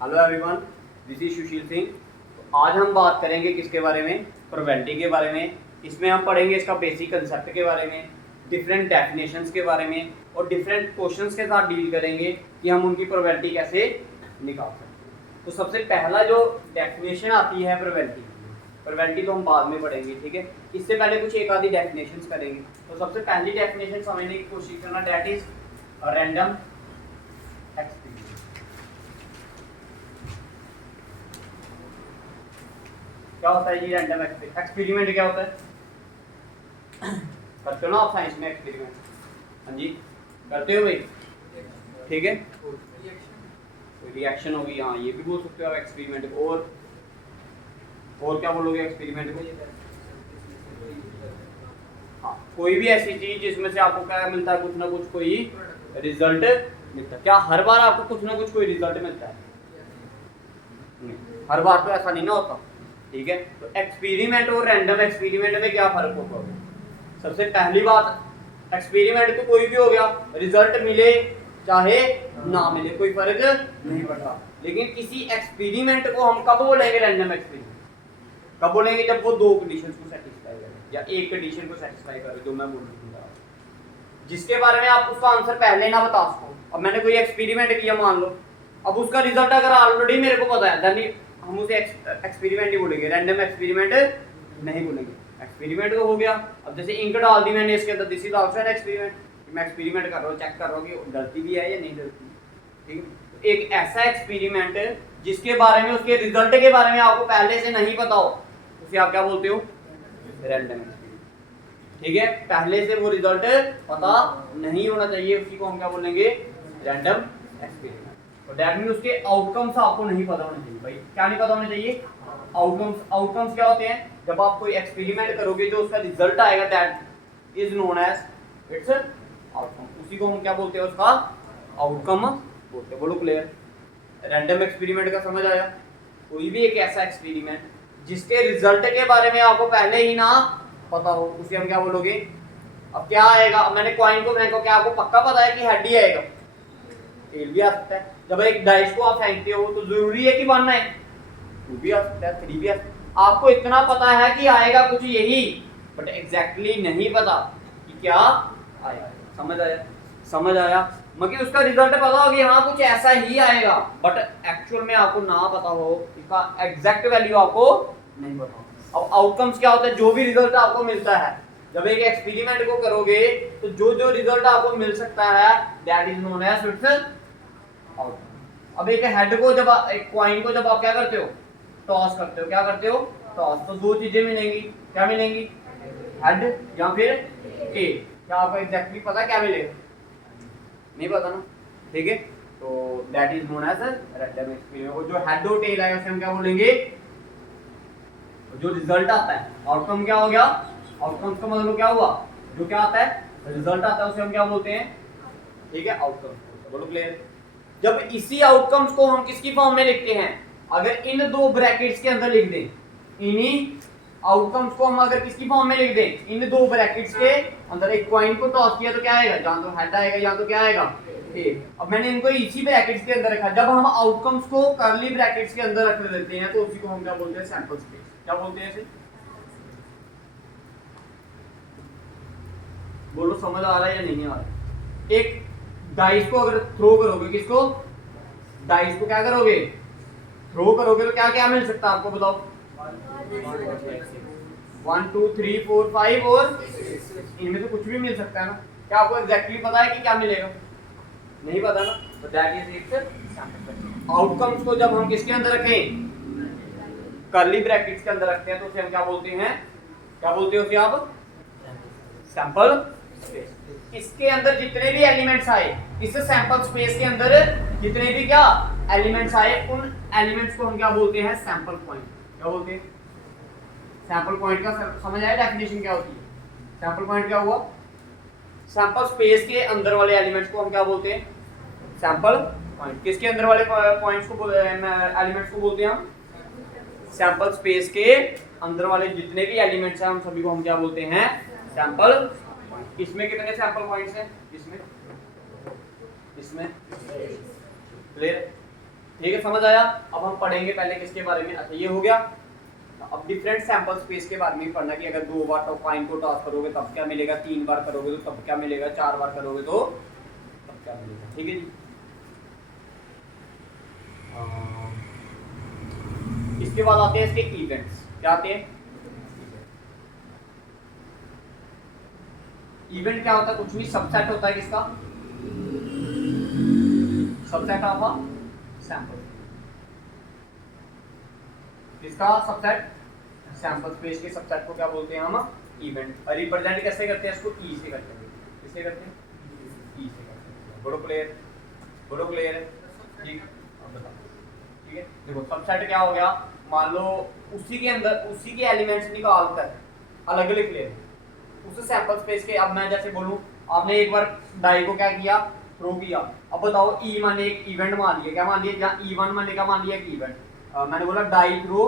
Hello everyone, this is Sushil Singh. तो आज हम बात करेंगे किसके बारे में? प्रोबेबिलिटी के बारे में। इसमें हम पढ़ेंगे इसका बेसिक कंसेप्ट के बारे में, डिफरेंट डेफिनेशंस के बारे में और डिफरेंट क्वेश्चंस के साथ डील करेंगे कि हम उनकी प्रोबेबिलिटी कैसे निकाल सकते हैं। तो सबसे पहला जो डेफिनेशन आती है प्रोबेबिलिटी तो हम बाद में पढ़ेंगे, ठीक है। इससे पहले कुछ एक आधी डेफिनेशंस करेंगे। तो सबसे पहली डेफिनेशन समझने की कोशिश करना, दैट इज रैंडम एक्सपीरियंस। क्या होता है जी रैंडम एक्सपेरिमेंट? क्या होता है? करते हो ना आप साइंस में एक्सपेरिमेंट? हाँ जी, करते हो भाई, ठीक है। रिएक्शन होगी, हाँ ये भी बोल सकते हो आप एक्सपेरिमेंट को। और क्या बोलोगे एक्सपेरिमेंट को? हाँ, कोई भी ऐसी चीज जिसमें से आपको क्या मिलता है, कुछ ना कुछ कोई रिजल्ट मिलता है। क्या हर बार आपको कुछ ना कुछ कोई रिजल्ट मिलता है? नहीं, हर बार तो ऐसा नहीं ना होता, ठीक है। तो एक्सपेरिमेंट और रैंडम एक्सपेरिमेंट में क्या फर्क होगा? सबसे पहली बात, एक्सपेरिमेंट तो कोई भी हो गया, रिजल्ट मिले चाहे ना मिले कोई फर्क नहीं पड़ता। लेकिन किसी एक्सपेरिमेंट को हम कब बोलेंगे रैंडम एक्सपेरिमेंट? कब बोलेंगे? जब वो दो कंडीशंस को सेटिस्फाई करे या एक कंडीशन को सेटिस्फाई करे, जो मैं बोल रहा हूँ, जिसके बारे में आप उसका आंसर पहले ना बता सको। अब मैंने कोई एक्सपेरिमेंट किया मान लो, अब उसका रिजल्ट अगर ऑलरेडी मेरे को पता है, देन हम उसे एक्सपेरिमेंट ही बोलेंगे, रैंडम एक्सपेरिमेंट नहीं बोलेंगे। एक्सपेरिमेंट तो हो गया। अब जैसे इंक डाल दी मैंने इसके अंदर, this is also an experiment. मैं एक्सपेरिमेंट कर रहा हूँ, चेक कर रहा हूँ कि डलती भी है या नहीं डलती, ठीक है। एक ऐसा एक्सपेरिमेंट जिसके बारे में, उसके रिजल्ट के बारे में आपको पहले से नहीं पता हो, उसे आप क्या बोलते हो? रैंडम एक्सपेरिमेंट, ठीक है। पहले से वो रिजल्ट पता नहीं होना चाहिए, उसी को हम क्या बोलेंगे? Random experiment. तो दैट मीन उसके आउटकम्स आपको नहीं पता होने चाहिए। भाई क्या नहीं पता होने चाहिए? आउटकम्स क्या होते हैं? जब आप कोई एक्सपेरिमेंट करोगे, जो उसका रिजल्ट आएगा, that is known as its outcome. उसी को हम क्या बोलते हैं? उसका आउटकम बोलते हैं। बोलो क्लियर? रैंडम एक्सपेरिमेंट का समझ आया? कोई भी एक ऐसा एक्सपेरिमेंट जिसके रिजल्ट के बारे में आपको पहले ही ना पता हो, उसे हम क्या बोलोगे? अब क्या आएगा? अब मैंने कॉइन को फेंको, क्या आपको पक्का पता है कि हेड ही आएगा? टेल भी आ सकता है। जब एक डाइस को आप फेंकते हो तो जरूरी है कि 1 आए? 2 भी आ सकता है, 3 भी आ सकता है। आपको इतना पता है कि आएगा कुछ यही, बट एग्जैक्टली नहीं पता कि क्या आएगा। समझ आया? समझ आया? मगर उसका रिजल्ट पता हो कि हाँ कुछ ऐसा ही आएगा, बट एक्चुअल में आपको ना पता हो, इसका एग्जैक्ट वैल्यू आपको नहीं पता हो। अब आउटकम्स क्या होता है? जो भी रिजल्ट आपको मिलता है, जब एक एक्सपेरिमेंट को करोगे तो जो जो रिजल्ट आपको मिल सकता है, that is known as its outcome. अब एक हेड को, जब एक कॉइन को जब आप क्या करते हो? टॉस करते हो। क्या करते हो? टॉस। तो दो चीजें मिलेंगी। क्या मिलेंगी? हेड या फिर टेल। क्या आपको एग्जैक्टली पता है क्या मिलेगा? नहीं पता ना, ठीक है। तो that is known as random experiment. जो हेड और टेल आएगा उसे हम क्या बोलेंगे? जो रिजल्ट आता है, आउटकम क्या हो गया? आउटकम्स का मतलब क्या हुआ? जो क्या आता है? रिजल्ट आता है, उसे हम क्या बोलते हैं? ठीक है, आउटकम। बोलो क्लियर? जब इसी आउटकम्स को हम किसकी फॉर्म में लिखते हैं? अगर इन दो ब्रैकेट्स के अंदर लिख दें, इन्हीं आउटकम्स को हम अगर किसकी फॉर्म में लिख दें, इन दो ब्रैकेट्स के अंदर, एक कॉइन को टॉस किया तो क्या आएगा? या तो हेड आएगा या तो क्या आएगा? टेल। अब मैंने इनको इसी ब्रैकेट्स के अंदर रखा। जब हम आउटकम्स को कर्ली ब्रैकेट्स के अंदर रख देते हैं तो उसी को हम क्या बोलते हैं? Sample space. क्या बोलते हैं इसे? बोलो समझ आ रहा है या नहीं आ रहा है? एक डाइस को अगर थ्रो करोगे, किसको? डाइस को क्या करोगे? थ्रो करोगे तो क्या क्या मिल सकता है आपको? बताओ। 1 2 3 4 5 और इनमें से कुछ भी मिल सकता है ना। क्या आपको एग्जैक्टली पता है कि क्या मिलेगा? नहीं पता ना। तो दैट इज इट्स आउटकम्स को जब हम किसके अंदर रखें? कर्ली ब्रैकेट्स के अंदर रखते हैं तो उसे हम क्या बोलते हैं? क्या बोलते हो उसे आप? Sample space. इसके अंदर जितने भी एलिमेंट्स आए, इस सैंपल स्पेस के अंदर जितने भी क्या एलिमेंट्स आए, उन एलिमेंट्स को हम क्या बोलते हैं? Sample point. क्या बोलते हैं? सैंपल पॉइंट का समझ आया डेफिनेशन क्या होती है? सैंपल पॉइंट क्या हुआ? सैंपल स्पेस के अंदर वाले एलिमेंट्स को हम क्या बोलते हैं? Sample point. किसके अंदर वाले पॉइंट्स को, एलिमेंट्स को बोलते हैं हम? सैंपल स्पेस के अंदर वाले जितने भी एलिमेंट्स हैं, हम सभी को हम क्या बोलते हैं? Sample point. इसमें कितने सैंपल पॉइंट्स हैं? इसमें क्लियर? ठीक है, समझ आया। अब हम पढ़ेंगे पहले किसके बारे में, अच्छा ये हो गया। अब डिफरेंट सैंपल स्पेस के बारे में पढ़ना कि अगर 2 बार कॉइन को टॉस करोगे तब क्या मिलेगा, 3 बार करोगे तो तब क्या मिलेगा, 4 बार करोगे तो तब क्या मिलेगा। ठीक है जी। इसके बाद आते हैं इसके इवेंट्स। क्या आते हैं इवेंट? क्या होता है? कुछ नहीं, सबसेट होता है किसका, सबसेट ऑफ अ सैंपल। किसका सबसेट? सैंपल स्पेस के सबसेट को क्या बोलते हैं हम, इवेंट। और रिप्रेजेंट कैसे करते हैं इसको, ई से करते हैं। किससे करते हैं, ई से करते हैं। बोलो क्लियर, बोलो क्लियर है, ठीक। अब बताओ, ठीक है। देखो सबसेट क्या हो गया, मान लो उसी के अंदर उसी के एलिमेंट्स निकाल कर अलग लिख ले उस सैंपल स्पेस के। अब मैं जैसे बोलूं, आपने एक बार डाई को क्या किया, थ्रो किया। अब बताओ ई माने एक इवेंट मान लिया, क्या मान लिया, जहां ई1 माने क्या मान लिया, एक इवेंट। मैंने बोला डाई थ्रो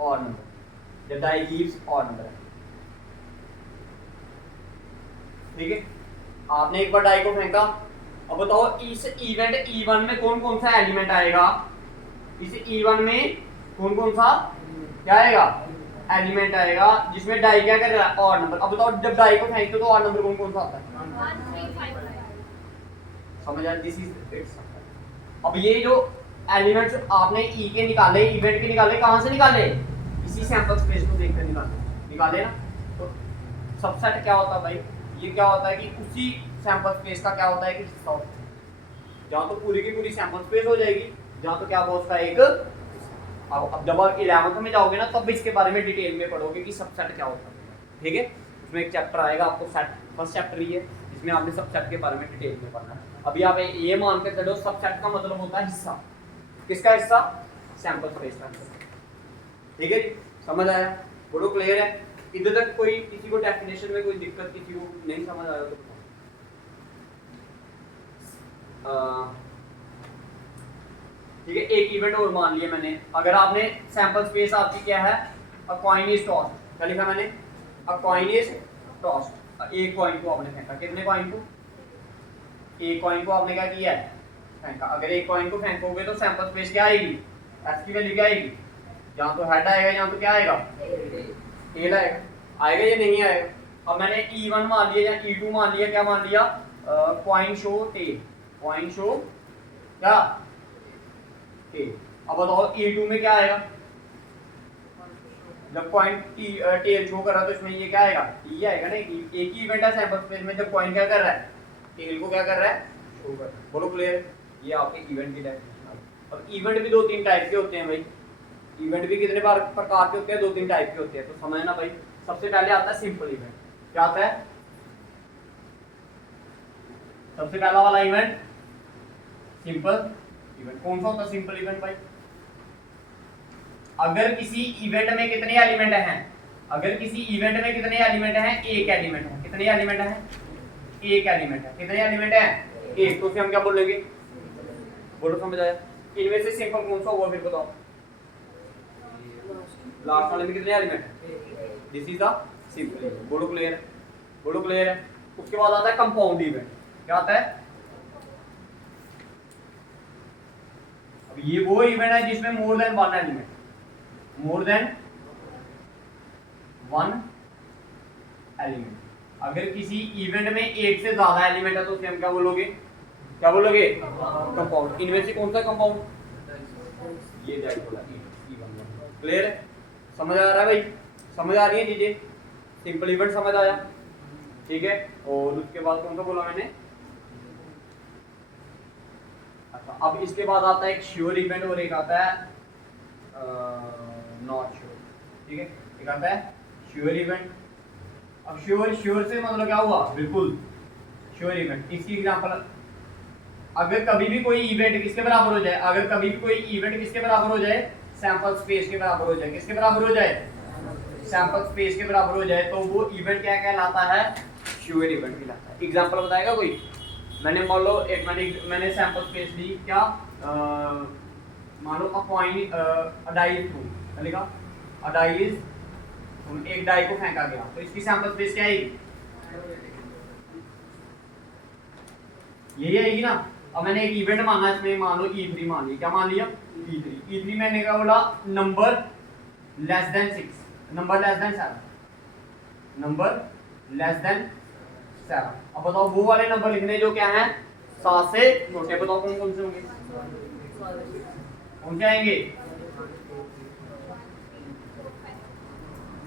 और नंबर, जब डाई गिव्स और नंबर है, ठीक है। आपने एक बार डाई को फेंका। अब बताओ इस इवेंट ई1 में कौन कौन सा एलिमेंट आएगा, इस ई1 में कौन कौन सा क्या आएगा, एलिमेंट आएगा, जिसमें डाई क्या कर रहा है, और नंबर। अब बताओ जब डाई को फेंकते हो तो और नंबर कौन कौन सा आता है, 1 3 5 समझ आया, दिस इज इट्स। अब ये जो एलिमेंट्स आपने ई के निकाले, इवेंट के निकाले, कहां से निकाले, इसी सैंपल स्पेस को देखकर निकाले ना। तो सबसेट क्या होता है भाई, ये क्या होता है कि उसी सैंपल स्पेस का क्या होता है कि हिस्सा होता है। जहां तो पूरी की पूरी सैंपल स्पेस हो जाएगी, जहां तो क्या होता है एक। अब जब आप 11th में जाओगे ना तब भी इसके बारे में डिटेल में पढ़ोगे कि सबसेट क्या होता है, ठीक है। उसमें एक चैप्टर आएगा आपको, सेट फर्स्ट चैप्टर ही है, इसमें आपने सबसेट के बारे में डिटेल में पढ़ना है। अभी आप ये मान के चलो सबसेट का मतलब होता है हिस्सा। किसका हिस्सा, सैंपल स्पेस का, ठीक है जी, समझ आया, बोलो क्लियर है। इधर तक कोई किसी को डेफिनेशन में कोई दिक्कत, किसी को नहीं समझ आया तो ठीक है। एक इवेंट और मान लिया मैंने, अगर आपने सैंपल स्पेस आपकी क्या है, अ कॉइन इज टॉस्ड, क्या लिखा मैंने, अ कॉइन इज टॉस्ड। एक कॉइन को आपने फेंका, कितने कॉइन को, एक कॉइन को आपने क्या किया है, फेंका। अगर एक कॉइन को फेंकोगे तो सैंपल स्पेस क्या आएगी, एस की वैल्यू क्या आएगी, जहां तो हेड आएगा यहाँ तो क्या आएगा, टेल आएगा, आएगा या नहीं आएगा। अब मैंने E1 मान लिया या E2 मान लिया, क्या मान लिया, coin show tail, coin show क्या टेल। अब बताओ E2 में क्या आएगा, जब कॉइन टेल शो कर रहा है तो इसमें ये क्या आएगा, ई आएगा ना। एक ही इवेंट है सैंपल स्पेस में, जब कॉइन क्या कर रहा है, टेल को क्या कर रहा है, शो कर रहा है। बोलो क्लियर, ये आपके इवेंट की डेफिनेशन। अब इवेंट भी 2-3 टाइप के होते हैं भाई, इवेंट भी कितने प्रकार के होते हैं, 2-3 टाइप के होते हैं, तो समझना भाई। सबसे पहले आता है सिंपल इवेंट। क्या आता है, सबसे पहला वाला इवेंट सिंपल इवेंट। कौन सा होता है सिंपल इवेंट भाई, अगर किसी इवेंट में कितने एलिमेंट हैं, अगर किसी इवेंट में कितने एलिमेंट हैं, एक एलिमेंट है। कितने एलिमेंट हैं, एक एलिमेंट है। कितने एलिमेंट हैं, एक। तो उसे हम क्या बोलेंगे, बोलो समझ आया। इनमें से सिंपल कौन सा हुआ फिर बताओ, लास्ट वाले में कितने एलिमेंट हैं, this is the simple event. बोलो क्लियर है, बोलो क्लियर है। उसके बाद आता है कंपाउंड इवेंट। क्या आता है, अब ये वो इवेंट है जिसमें more than one element, more than one element. अगर किसी इवेंट में एक से ज्यादा एलिमेंट है तो उसे हम क्या बोलोगे, क्या बोलोगे, कंपाउंड। इनमें से कौन सा कंपाउंड, ये क्लियर है, समझ आ रहा है भाई, समझ आ रही है चीजें, सिंपल इवेंट समझ आया, ठीक है। और उसके बाद कौन सा बोला मैंने, अच्छा अब इसके बाद आता है एक श्योर इवेंट और एक आता है नॉट श्योर, ठीक है। एक आता है श्योर इवेंट। अब श्योर से मतलब क्या हुआ, बिल्कुल श्योर इवेंट। इसकी एग्जांपल, अगर कभी भी कोई इवेंट किसके बराबर हो जाए, अगर कभी भी कोई इवेंट किसके बराबर हो जाए, सैंपल स्पेस के बराबर हो जाए, किसके बराबर हो जाए, सैंपल स्पेस के बराबर हो जाए, तो वो इवेंट क्या कहलाता है, श्योर इवेंट कहलाता है। एग्जांपल बताएगा कोई, मैंने मान लो एक मैंने सैंपल स्पेस ली, क्या मान लो a coin a die is through, लिखा अ डाई इज, एक डाई को फेंका गया, तो इसकी सैंपल स्पेस क्या आएगी, यही आएगी ना। अब मैंने एक इवेंट माना इसमें, मान लो E3 मान लिया। क्या मान लिया? E3 मैंने क्या बोला? Number less than 6, number less than 7, number less than 7। अब बताओ वो वाले नंबर लिखने जो क्या है 7 से छोटे, बताओ कौन कौन से होंगे? कौन से आएंगे?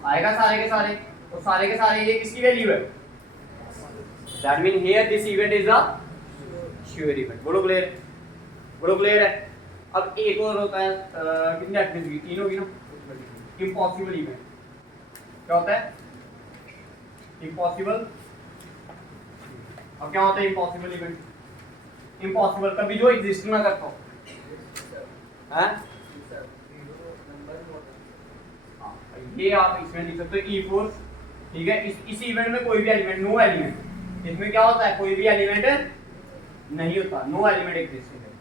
आएगा सारे के सारे। तो सारे के सारे ये किसकी वैल्यू है? That mean here this event is a sure event. बोलो क्लियर? बोलो क्लियर है? अब एक और होता है कितनी एक्टिविटी? 3 होगी ना। इम्पॉसिबल इवेंट क्या होता है? इम्पॉसिबल। अब क्या होता है इम्पॉसिबल इवेंट? इम्पॉसिबल कभी जो एग्जिस्ट ना करता हो है। ये आप इसमें लिख सकते हो E4, ठीक है। इस इवेंट में कोई भी एलिमेंट, नो एलिमेंट, इसमें क्या होता है? कोई भी एलिमेंट नहीं होता, नो एलिमेंट एग्जिस्ट है,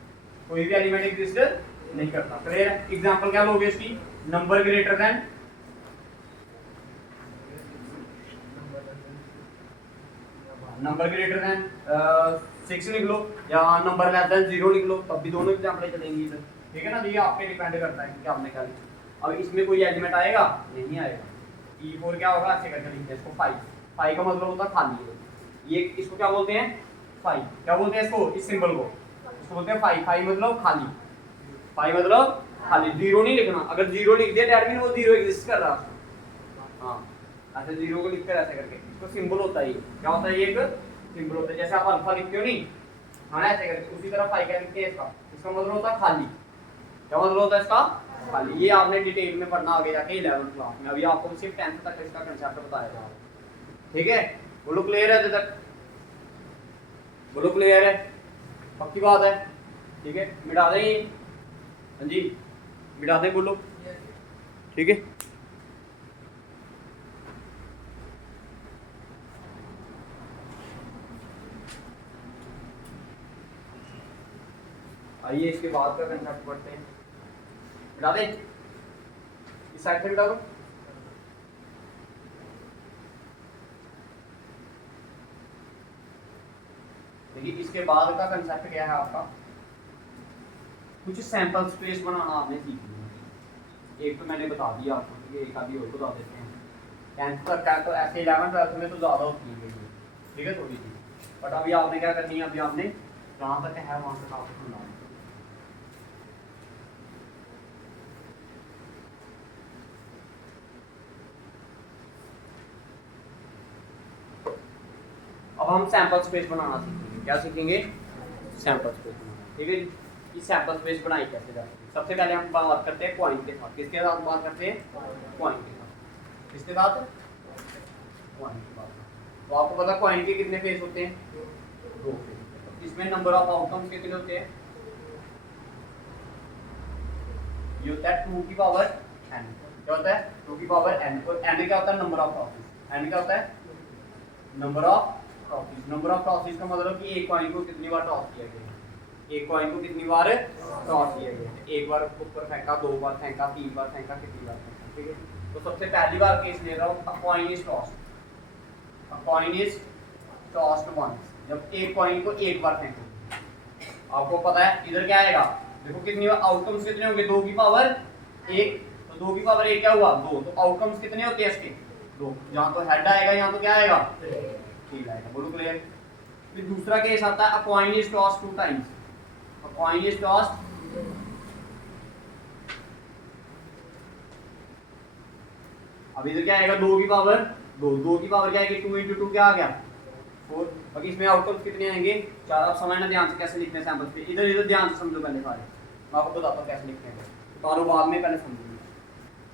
कोई भी एलिमेंट एग्जिस्ट नहीं करता। क्लियर है? एग्जांपल क्या लोगे इसकी? Number greater than number greater than 6 लिख लो, या नंबर लेस देन 0 लिख लो, तब भी दोनों एग्जांपल चलेंगी इधर, ठीक है ना। ये आप पे डिपेंड करता है कि आपने क्या लिखा। अब इसमें कोई एलिमेंट आएगा? नहीं आएगा। E4 क्या होगा? ऐसे करके लिखते हैं इसको 5। 5 का मतलब होता है खाली। ये इसको क्या बोलते हैं? 5 क्या बोलते हैं इसको? इस सिंबल को इसको बोलते हैं 5। 5 मतलब खाली, 5 मतलब खाली, 0 नहीं लिखना। अगर 0 लिख दिया दैट मीन वो 0 एग्जिस्ट कर रहा है। हाँ, ऐसे 0 को लिखकर ऐसे करके, इसको सिंबल होता है। ये क्या होता है? ये एक सिंबल होता है। जैसे आप अल्फा लिखते हो नहीं, हाँ ऐसे करके, उसी तरह 5 क्या लिखते हैं इसका मतलब होता है खाली। क्या मतलब होता है इसका? खाली। ये आपने डिटेल में पढ़ना आगे जाके 11th क्लास में। अभी आपको सिर्फ 10th तक इसका कांसेप्ट बताया जा रहा है, ठीक है। बोलो क्लियर है अभी तक? बोलो क्लियर है? पक्की बात है? ठीक है, मिटा दें ये? हाँ जी मिटा दें, बोलो ठीक है। आइए इसके बाद का कंसेप्ट पढ़ते हैं। मिटा दें, इस साइड से मिटा दो। देखिए इसके बाद का कंसेप्ट क्या है आपका? कुछ सैंपल स्पेस बनाना आपने सीख लिया। एक तो मैंने बता दिया आपको, एक आधी और बता देते हैं। 10th तक का तो ऐसे 11th 12th में तो ज़्यादा होती है, ठीक है, थोड़ी सी। बट अभी आपने क्या करनी है? अभी आपने जहाँ तक है वहाँ तक आपको सुनना है। अब हम सैंपल स्पेस बनाना सीखेंगे। क्या सीखेंगे? सैंपल स्पेस बनाना, ठीक है जी। इस सैंपल स्पेस बनाई कैसे जाती है? सबसे पहले हम बात करते हैं पॉइंट के साथ। किसके साथ बात करते हैं? पॉइंट के साथ। किसके साथ? पॉइंट के साथ। तो आपको पता है पॉइंट के कितने फेस होते हैं? 2 फेस। इसमें नंबर ऑफ आउटकम्स कितने होते हैं? ये होता है 2 की पावर n। क्या होता है? 2 की पावर n। और n क्या होता है? Number of tosses. n क्या होता है? Number of tosses. Number of tosses का मतलब कि एक कॉइन को कितनी बार टॉस किया गया? एक कॉइन को कितनी बार टॉस किया गया? एक बार ऊपर फेंका, 2 बार फेंका, 3 बार फेंका, कितनी बार फेंका, ठीक है। तो सबसे पहली बार केस ले रहा हूँ, a coin is tossed. A coin is tossed once. जब एक कॉइन को एक बार फेंको, आपको पता है इधर क्या आएगा? देखो कितनी बार आउटकम्स कितने होंगे? 2 की पावर 1। तो 2 की पावर 1 क्या हुआ? 2। तो आउटकम्स कितने होते हैं इसके? 2। यहाँ तो हेड आएगा, यहाँ तो क्या आएगा? टेल आएगा। बोलो क्लियर? फिर दूसरा केस आता है, अ coin is tossed 2 times. A coin is tossed, अब इधर क्या आएगा? 2 की पावर 2। 2 की पावर क्या आएगी? 2 × 2 क्या आ गया? 4। बाकी इसमें आउटकम्स कितने आएंगे? 4। आप समझना ध्यान से कैसे लिखने हैं सैंपल पे। इधर इधर ध्यान से समझो पहले सारे, मैं आपको बताता हूँ कैसे लिखने हैं। तारो बाद में पहले समझिए।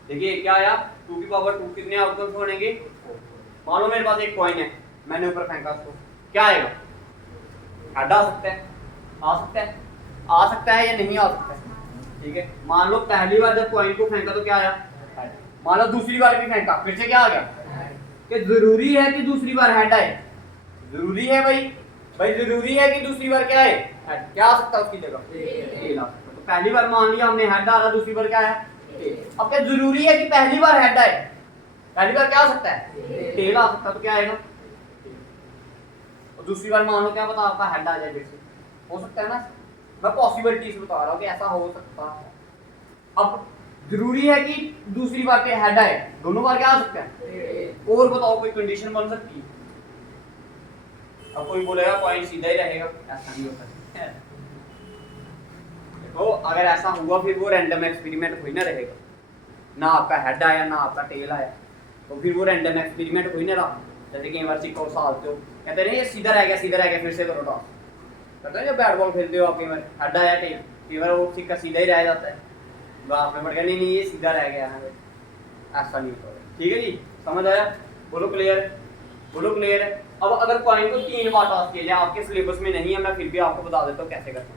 देखिए क्या आया? 2 की पावर 2। कितने आउटकम्स बनेंगे? 4। मान लो मेरे पास एक कॉइन है, मैंने ऊपर फेंका उसको, क्या आएगा? हेड आ सकता है, आ सकता है, आ सकता है या नहीं आ सकता है, ठीक है। मान लो पहली बार जब कॉइन को फेंका तो क्या आया? हेड। मान लो दूसरी बार भी फेंका, फिर से क्या आ गया? कि जरूरी है कि दूसरी बार हेड आए? जरूरी है भाई जरूरी है कि दूसरी बार क्या आए? हेड। क्या आ सकता है उसकी जगह? टेल आ सकता है। तो पहली बार मान लिया हमने हेड आ रहा, दूसरी बार क्या आया? टेल। अब क्या जरूरी है कि पहली बार हेड आए? पहली बार क्या आ सकता है? टेल आ सकता है। तो क्या आएगा? दूसरी बार मान लो क्या पता आपका हेड आ जाए फिर से, हो सकता है ना। मैं पॉसिबिलिटीज बता रहा हूँ कि ऐसा हो सकता है। अब जरूरी है कि दूसरी बार पे हेड आए, दोनों बार क्या आ सकता है, और बताओ कोई कंडीशन बन सकती है। अब कोई बोलेगा पॉइंट सीधा ही रहेगा, ऐसा नहीं होता है। देखो अगर ऐसा हुआ फिर वो रैंडम एक्सपेरिमेंट कोई ना रहेगा, ना आपका हेड आया ना आपका टेल आया, तो फिर वो रैंडम एक्सपेरिमेंट कोई ना रहा। जैसे कई बार सिक्का उछालते हो, कहते हैं ये सीधा रह गया फिर से करो टॉस, कहते हैं जब बैट बॉल खेलते हो आप, कई बार हेड आया टेल, कई बार वो सिक्का सीधा ही रह जाता है, ग्राफ में पड़ गया नहीं ये सीधा रह गया है, ऐसा नहीं होता। ठीक है जी, समझ आया, बोलो क्लियर, बोलो क्लियर है। अब अगर कॉइन को 3 बार टॉस किया जाए, आपके सिलेबस में नहीं है, मैं फिर भी आपको बता देता हूँ कैसे करते हैं।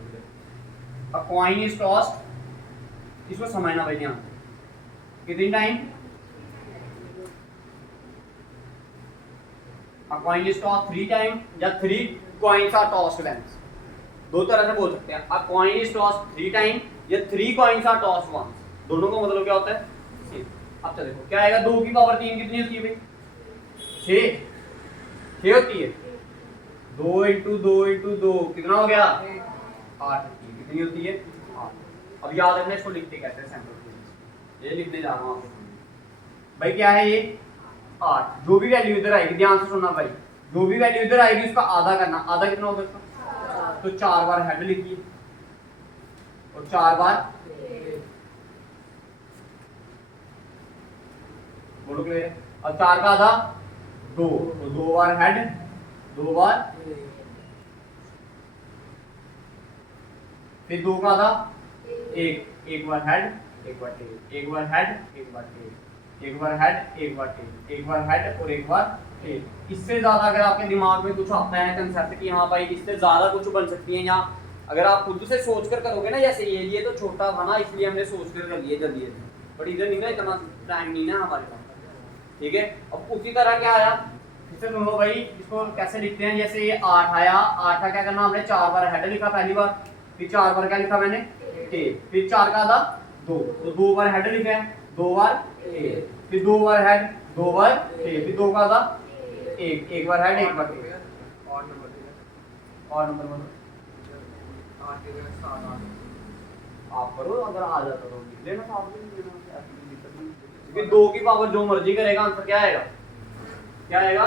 अ कॉइन इज टॉस्ड, इसको समझना भाई ध्यान, कितनी time, a coin is tossed 3 time या 3 कॉइन्स आर टॉस्ड वंस, दो तरह से बोल सकते हैं। अ कॉइन इज टॉस्ड 3 टाइम या 3 कॉइन्स आर टॉस्ड वंस, दोनों का मतलब क्या होता है सेम। अब तो देखो क्या आएगा, 2 की पावर 3 कितनी होती है भाई, 6 होती है, 2 इंटू 2 इंटू 2 कितना हो गया 8, कितनी होती है 8। अब याद रखना इसको लिखते कैसे, सैंपल ये लिखने जा रहा हूँ आपको भाई, क्या है ये 8, जो भी वैल्यू इधर आएगी ध्यान से सुनना भाई, जो भी वैल्यू इधर आएगी उसका आधा करना, आधा कितना होगा इसका, तो 4 बार हेड लिखिए और 4 बार, बोलो क्लियर। अब 4 का आधा 2, तो 2 बार हेड 2 बार, फिर 2 का आधा 1, 1 बार हेड 1 बार टेल, 1 बार हेड 1 बार टेल, 1 बार हेड 1 बार टेल, 1 बार हेड और 1 बार टेल। इससे ज्यादा अगर आपके दिमाग में कुछ आता है कंसेप्ट कि हाँ भाई इससे ज्यादा कुछ बन सकती है, या अगर आप खुद से सोच कर करोगे ना, जैसे ये तो छोटा था ना इसलिए हमने सोच कर कर लिया जल्दी जल्दी, बट इधर नहीं ना, इतना टाइम नहीं ना हमारे पास, ठीक है। अब उसी तरह क्या आया, इसे सुन लो भाई, इसको कैसे लिखते हैं, जैसे ये 8 आया, 8 का क्या करना हमने 4 बार हेड लिखा पहली बार, फिर 4 बार क्या लिखा मैंने टेल, फिर 4 का आधा 2, तो 2 बार हेड लिखा है 2 बार टेल, फिर 2 बार हेड 2 बार टेल, फिर 2 का आधा 1, 1 बार हेड 1 बार टेल, और नंबर मतलब आप करो, अगर आ जाता तो लिख लेना था, आपने नहीं लेना, ऐसी दिक्कत नहीं, क्योंकि 2 की पावर जो मर्जी करेगा आंसर क्या आएगा, क्या आएगा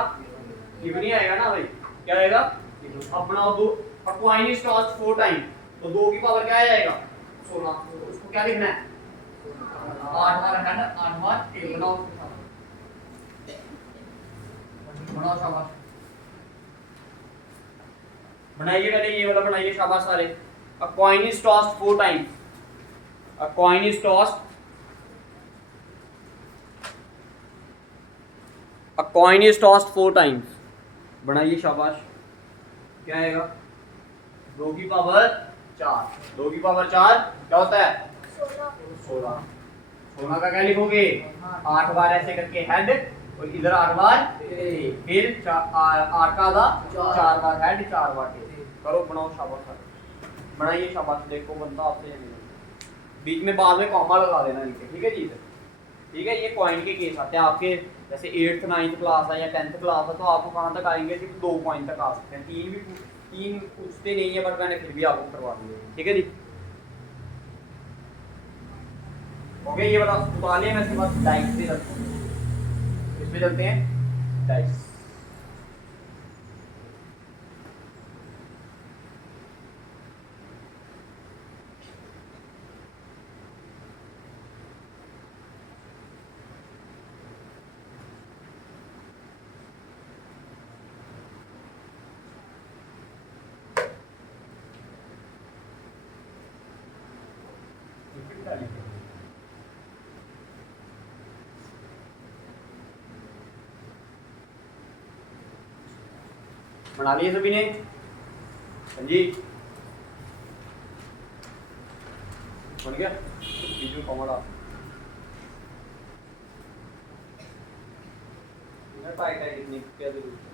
इवनी आएगा ना भाई, क्या आएगा। अब बनाओ 2, अब कॉइन इज टॉस्ड 4 टाइम, तो 2 की पावर क्या आ जाएगा 16, तो उसको क्या लिखना है 8 बार हेड 8 बार टेल, बनाओ बनाओ शाबाश, बनाइए पहले ये वाला बनाइए शाबाश सारे। अ coin is tossed 4 times, a coin is tossed, a coin is tossed 4 times, बनाइए शाबाश, क्या आएगा 2 की पावर 4, 2 की पावर 4 क्या होता है 16, 16 का क्या लिखोगे 8 बार ऐसे करके हेड और इधर 8 बार फिर 8 का आधा 4 बार हेड 4 बार टेल, करो बनाओ शाबाश, बनाइए शाबाश, देखो बनता आपसे, बीच में बाद में कॉमा लगा देना नीचे, ठीक है जी। ठीक है, ये कॉइन के केस आते हैं आपके, जैसे 8th 9th क्लास है या 10th क्लास है, तो आपको कहाँ तक आएंगे, सिर्फ 2 कॉइन तक आ सकते हैं, 3 पूछते नहीं है, बट मैंने फिर भी आपको करवा दिया, ठीक है जी। ओके, ये बता उतार लिया मैं, इसके बाद डाइस पे चलते हैं, इस पे चलते हैं डाइस। बना लिए सभी ने, जी बन गया, बीच में कॉमा डाल, टाइट टाइट लिखने की क्या जरूरत है,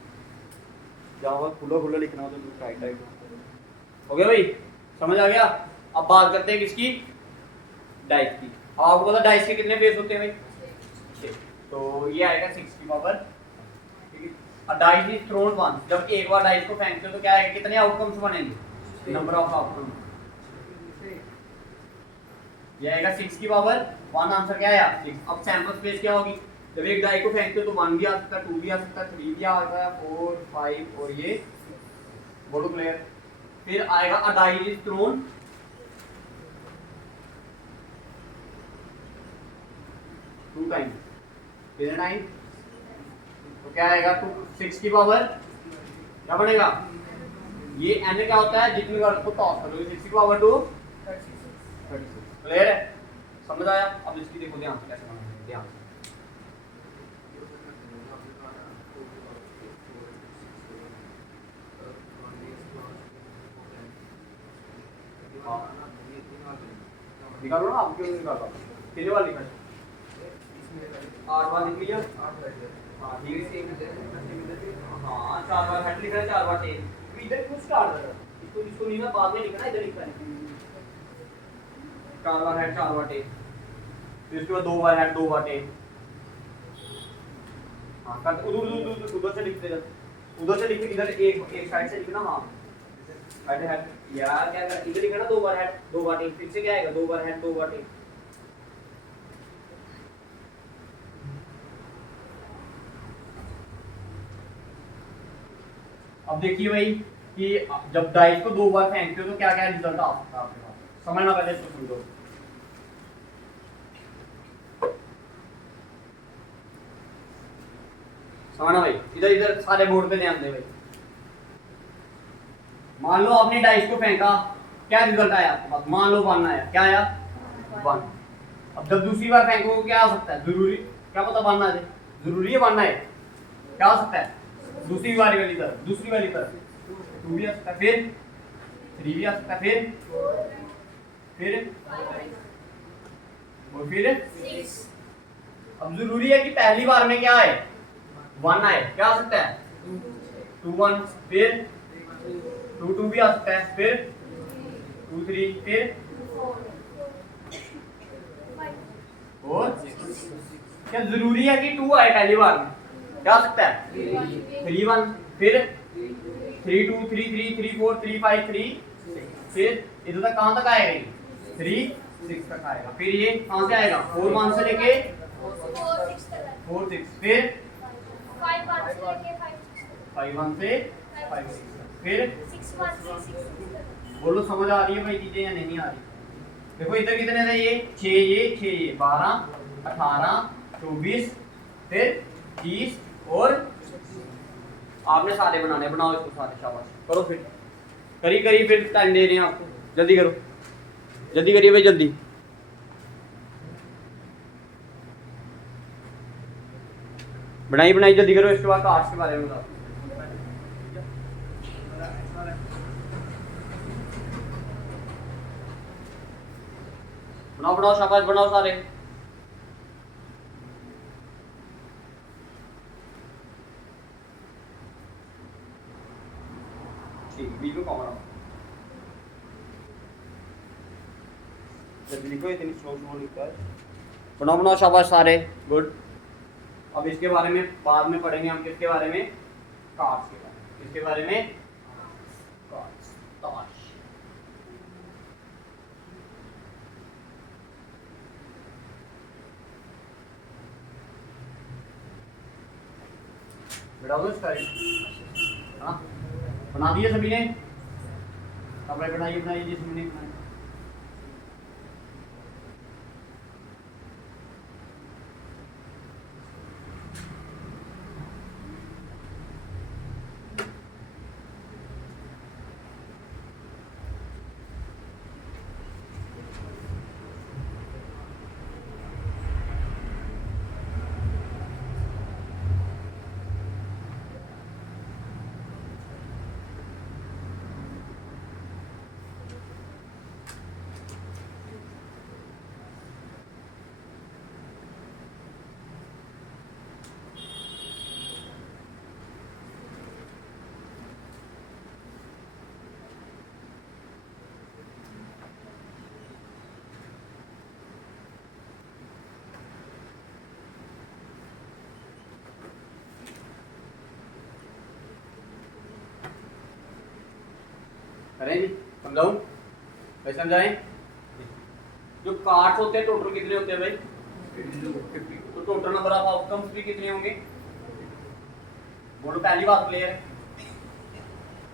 जहाँ पर खुला खुला लिखना हो तो टाइट टाइट, हो गया भाई, समझ आ गया। अब बात करते हैं किसकी, डाइस की। आपको पता डाइस के कितने फेस होते हैं भाई 6, तो ये आएगा 6 की पावर, ठीक है। डाइस इज थ्रोन वंस, जब एक बार डाइस को फेंकते हो तो क्या है, कितने आउटकम्स बनेंगे, नंबर ऑफ आउटकम। ये आएगा 6 की पावर 1, आंसर क्या आया 6। अब सैंपल स्पेस क्या होगी, जब एक डाई को फेंकते हो तो 1 भी आ सकता है, 2 भी आ सकता है, 3 भी आ सकता है, 4 5 और ये बोलो क्लियर। फिर आएगा अ डाई इज थ्रोन 2 टाइम्स, कितने टाइम, तो क्या आएगा 2 6 की पावर क्या बनेगा, ये n क्या होता है, जितनी बार उसको टॉस करोगे 6 की पावर 2 36। क्लियर है, समझ आया। अब इसकी देखो ध्यान से कैसे बनाएंगे, ध्यान से। निकालो ना, आप क्यों नहीं निकाल पाते, कितने बार लिखा है, 8 बार लिख लिया, हाँ ठीक है, हाँ 4 बार हेड लिखा है, 4 बार टेल, इधर क्यों स्टार्ट कर रहा है, इसको नहीं ना, बाद में लिखना है, इधर लिखना है, 4 बार हेड 4 बार टेल, फिर उसके बाद 2 बार हेड 2 बार टेल, हाँ कर उधर से लिख दे, उधर से लिख, इधर एक साइड से लिखना, हाँ हेड हेड, यार क्या कर, इधर लिखना 2 बार हेड 2 बार टेल, फिर से क्या आएगा 2 बार हेड 2 बार टेल। अब देखिए भाई कि जब डाइस को 2 बार फेंकते हो तो क्या क्या रिजल्ट आ सकता है आपके पास, समझना पहले इसको समझो। समझना भाई, इधर इधर सारे बोर्ड पे ध्यान दे भाई। मान लो आपने डाइस को फेंका, क्या रिजल्ट आया आपके पास, मान लो 1 आया, क्या आया 1। अब जब दूसरी बार फेंकोगे क्या आ सकता है, जरूरी क्या पता 1 आ जाए, जरूरी है 1 आए, क्या आ सकता है दूसरी वाली तरफ, दूसरी वाली तरफ 2 भी आ सकता है, फिर 3 भी आ सकता है, फिर और फिर 6। अब जरूरी है कि पहली बार में क्या आए 1 आए, क्या आ सकता है 2 1, फिर 2 2 भी आ सकता है, फिर 2 3, फिर और क्या जरूरी है कि 2 आए पहली बार में, क्या आ सकता है 3 1, फिर 3 2 3 3 3 4 3 5 3 6, फिर इधर तक कहां तक आएगा 3 6 तक आएगा, फिर ये कहां से आएगा 4 1 से लेके 4 6, फिर 5 1 से 5 6, फिर 6 1 से 6। बोलो समझ आ रही है भाई चीजें या नहीं आ रही। देखो इधर कितने थे, ये 6 ये 12 18 24, फिर 30 और आपने सारे बनाने, बनाओ इसको सारे, शाबाश करो, फिर करी फिर टाइम दे रहे हैं आपको, जल्दी करो, जल्दी करिए भाई जल्दी। बनाई जल्दी करो, इसके बाद कार्ड्स के बारे में बताओ। बनाओ शाबाश, बनाओ सारे। ठीक, बीच में कॉमन जल्दी लिखो, इतनी स्लो लिखता है। बनाओ शाबाश सारे, गुड। अब इसके बारे में बाद में पढ़ेंगे हम, किसके बारे में, कार्ड्स के बारे में, किसके बारे में, कार्ड्स, ताश। बेटा दो इसका, हाँ बना दिए सभी ने, कपड़े बनाइए जिसमें नहीं बनाए। समझाऊं भाई, समझाएं? जो कार्ड्स होते हैं टोटल कितने होते हैं भाई? 50। तो टोटल नंबर ऑफ आउटकम्स भी कितने होंगे? बोलो, पहली बात क्लियर है।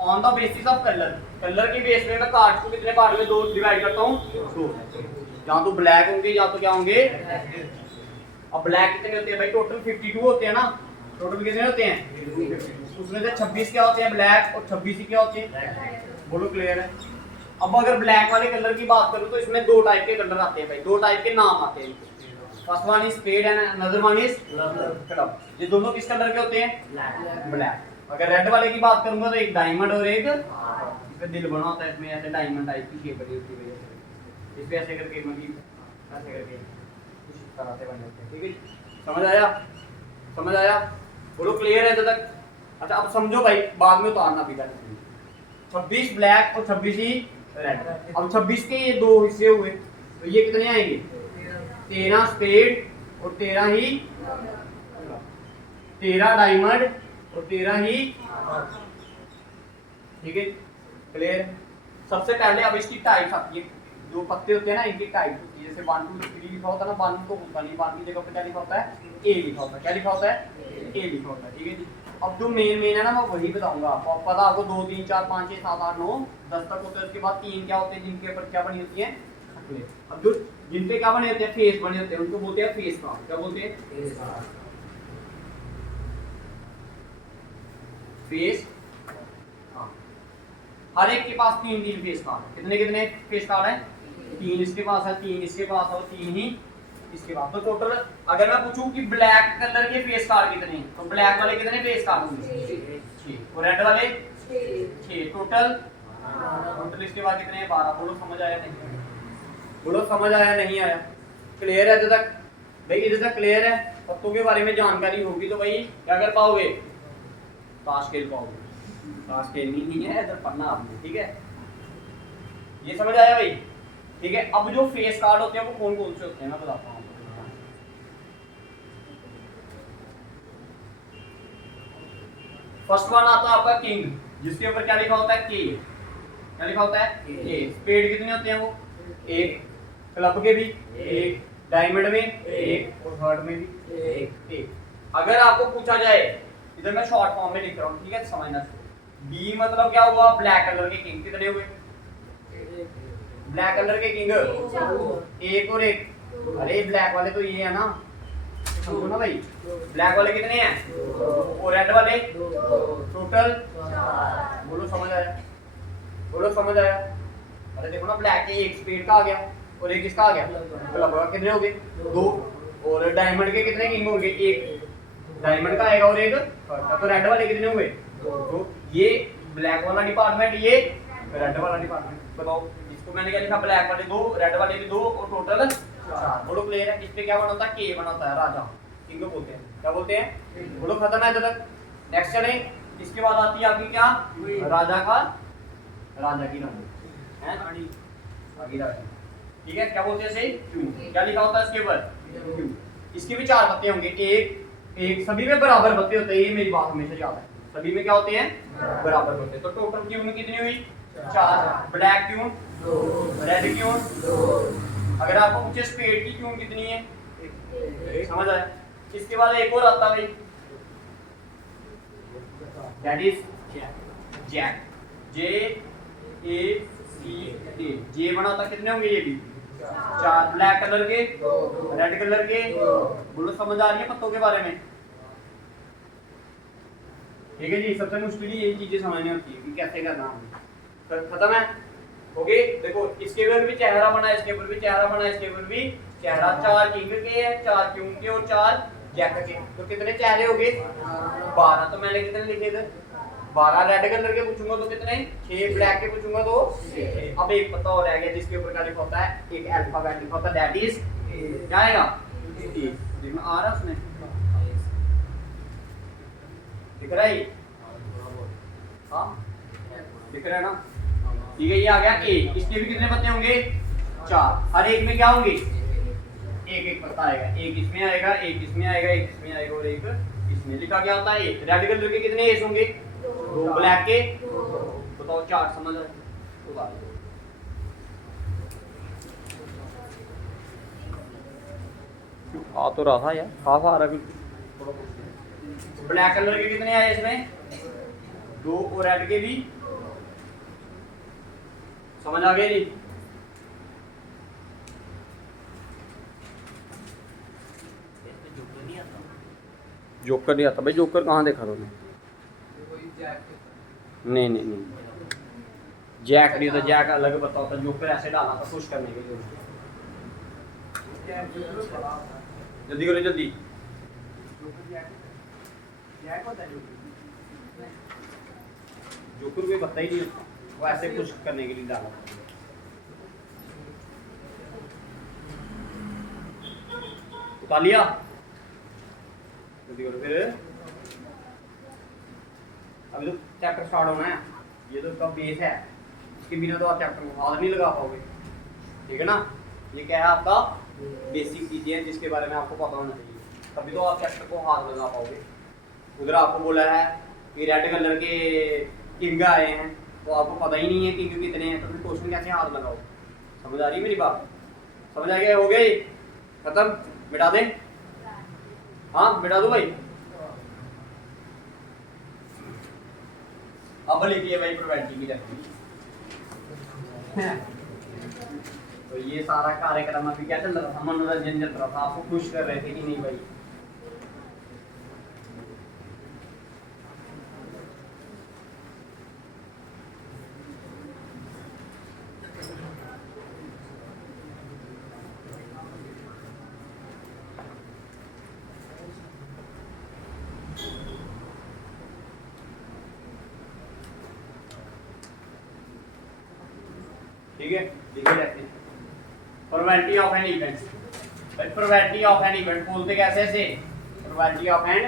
On the basis of colour, colour के बेस पे मैं कार्ड्स को कितने पार्ट में दो डिवाइड करता हूँ? दो। या तो ब्लैक होंगे या तो क्या होंगे? अब ब्लैक कितने होते हैं भाई? टोटल 52 होते हैं ना। टोटल कितने होते हैं? उसमें से 26 क्या होते हैं? ब्लैक। और 26 ही क्या होते हैं? बोलो, क्लियर है? अब अगर ब्लैक वाले कलर की बात करूं तो इसमें दो टाइप के कलर आते हैं भाई, दो टाइप के नाम आते हैं। First one is fed and another one is club. ये दोनों किस कलर के होते हैं? ब्लैक। अगर रेड वाले की बात करूंगा तो एक डायमंड और एक इसमें दिल बना होता है, इसमें ऐसे डायमंड टाइप की शेप बनी होती है वजह से, इस पे ऐसे करके मतलब ऐसे करके कुछ इस तरह से बने होते हैं। ठीक है, समझ आया? समझ आया? बोलो, क्लियर है जब तक? अच्छा, अब समझो भाई, बाद में उतारना भी कर 26 ब्लैक और 26 ही रेड। अब 26 के ये दो हिस्से हुए तो ये कितने आएंगे? 13 स्पेड और 13 ही 13 डायमंड और 13 ही। ठीक है, क्लियर? सबसे पहले अब इसकी टाइप्स आती है, जो पत्ते होते हैं ना इनकी टाइप होती है। जैसे 1 2 3 लिखा होता है ना, 1 तो होता नहीं, 1 की जगह पे क्या लिखा होता है? ए लिखा होता है। क्या लिखा होता है? ए लिखा होता है। ठीक है जी। अब जो मेन है ना, मैं वही बताऊंगा आपको। अब पता आपको 2 3 4 5 6 7 8 9 10 तक होते हैं। उसके बाद 3 क्या होते हैं जिनके ऊपर क्या बनी होती है? अब जो जिन पे क्या बने होते हैं? फेस बने होते हैं, उनको बोलते हैं फेस कार्ड। क्या बोलते हैं? फेस। हाँ, हर एक के पास 3 फेस कार्ड। कितने कितने फेस कार्ड है? 3 इसके पास है, 3 इसके पास है और 3 ही इसके पास। तो टोटल अगर मैं पूछूं कि ब्लैक कलर के फेस कार्ड कितने, तो ब्लैक वाले कितने फेस कार्ड होंगे? 6। और रेड वाले 6 टोटल। टोटल इसके बाद कितने हैं? 12। बोलो, समझ आया नहीं? बोलो, समझ आया नहीं आया? क्लियर है इधर तक भाई? इधर तक क्लियर है? पत्तों के बारे में जानकारी होगी तो भाई क्या कर पाओगे? ताश खेल पाओगे। ताश खेलनी नहीं है, इधर पढ़ना आपने। ठीक है, ये समझ आया भाई? ठीक है। अब जो फेस कार्ड होते हैं वो कौन कौन से होते हैं मैं बताता हूँ। फर्स्ट वन आता है आपका किंग, जिसके ऊपर क्या लिखा होता है? के। क्या लिखा होता है? के। स्पेड कितने होते हैं वो? 1। क्लब के भी 1, डायमंड में 1 और हार्ट में भी 1। अगर आपको पूछा जाए, इधर मैं शॉर्ट फॉर्म में लिख रहा हूँ, ठीक है, समझना। बी मतलब क्या हुआ? ब्लैक कलर के किंग। कितने हुए? ब्लैक कलर के किंग 1 और 1। अरे ब्लैक वाले तो ये है ना, समझो ना भाई। ब्लैक वाले कितने हैं? और रेड वाले टोटल 4। बोलो, समझ आया? बोलो, समझ आया? अरे देखो ना, ब्लैक के एक स्पेड का आ गया और एक किसका आ गया? क्लब का। कितने हो गए? 2। और डायमंड के कितने किंग होंगे? 1 डायमंड का आएगा और 1 तो रेड वाले कितने हुए? 2। ये ब्लैक वाला डिपार्टमेंट, ये रेड वाला डिपार्टमेंट। बताओ, इसको मैंने क्या लिखा? ब्लैक वाले 2, रेड वाले भी 2 और टोटल 4। बोलो, क्लियर है? इस पे क्या बना होता है? के बना होता है, राजा किंग को बोलते हैं। क्या बोलते हैं? बोलो, खत्म है जब तक? नेक्स्ट चले। इसके बाद आती है आपकी क्या? राजा का, राजा की रानी है, आगे राजा। ठीक है, क्या बोलते हैं? सही क्यों? क्या लिखा होता है इसके ऊपर? क्यों। इसके भी 4 पत्ते होंगे, एक सभी में बराबर पत्ते होते हैं। ये मेरी बात हमेशा याद है, सभी में क्या होते हैं? बराबर पत्ते। तो टोटल क्यों कितनी हुई? 4। ब्लैक क्यों? 2। रेड क्यों? 2। अगर आपको पूछे स्पेड की क्यों कितनी है? 1। समझ आया? इसके बाद एक और आता है, दैट इज जैक। जे ए सी के। जे बना था, कितने होंगे? ये भी 4। ब्लैक कलर के, रेड कलर के। बोलो, समझ आ रही है पत्तों के बारे में? ठीक है जी। सबसे मुश्किल यही चीजें समझनी होती है कि कैसे करना है। खत्म है? ओके। देखो, इसके ऊपर भी चेहरा बना, इसके ऊपर भी चेहरा बना, इसके ऊपर भी चेहरा। 4 किंग के हैं, 4 क्यून के और 4 जैक के। तो कितने चेहरे हो गए? 12। तो मैंने कितने लिखे इधर? 12 रेड कलर के पूछूंगा तो कितने? 6। ब्लैक के पूछूंगा तो 6। अब एक पता और रह गया जिसके ऊपर क्या लिखा होता है? एक अल्फाबेट लिखा होता है, दैट इज क्या आएगा? देखना आ रहा है उसमें, दिख रहा है? हाँ, दिख रहा है ना? ठीक है, ये आ गया ए। इसके भी कितने पत्ते होंगे? 4। हर एक में क्या होंगे? एक एक पत्ता आएगा। एक इसमें आएगा, एक इसमें आएगा, एक इसमें आएगा और एक इसमें। लिखा क्या होता है? 1। रेड कलर के कितने एस होंगे? 2। ब्लैक के बताओ 4। समझ रहे? आ तो रहा था यार, साफ आ रहा है। ब्लैक कलर के कितने आए इसमें? 2 और रेड के भी। समझ आ गई? नहीं जोकर नहीं आता भाई, जोकर कहाँ देखा तुमने? नहीं नहीं नहीं, जैक नहीं होता, जैक अलग पता होता, जोकर ऐसे डालना था खुश करने के लिए। जल्दी करो जल्दी। जोकर कोई पता ही नहीं, वो ऐसे खुश करने के लिए डाला। उतार लिया, जल्दी करो फिर। अभी तो चैप्टर स्टार्ट होना है, ये तो इसका बेस है, इसके बिना तो आप चैप्टर को हाथ नहीं लगा पाओगे, ठीक है ना। ये क्या है आपका बेसिक चीजें हैं जिसके बारे में आपको पता होना चाहिए, तभी तो आप चैप्टर को हाथ लगा पाओगे। उधर आपको बोला है कि रेड कलर के किंग आए हैं, तो आपको पता ही नहीं है किंग कितने हैं, तो फिर क्वेश्चन कैसे हाथ लगाओ? समझ आ रही है मेरी बात? समझ आ गया? हो गई खत्म? मिटा दें? हाँ मिटा दो भाई। अब लिखिए भाई प्रोबेबिलिटी की डेफिनेशन। तो ये सारा कार्यक्रम अभी क्या चल रहा था? मनोरंजन चल रहा था, आपको खुश कर रहे थे कि नहीं भाई? ठीक है, देखिए definition probability of an event. भाई प्रोबेबिलिटी ऑफ एन इवेंट बोलते कैसे ऐसे? प्रोबेबिलिटी ऑफ एन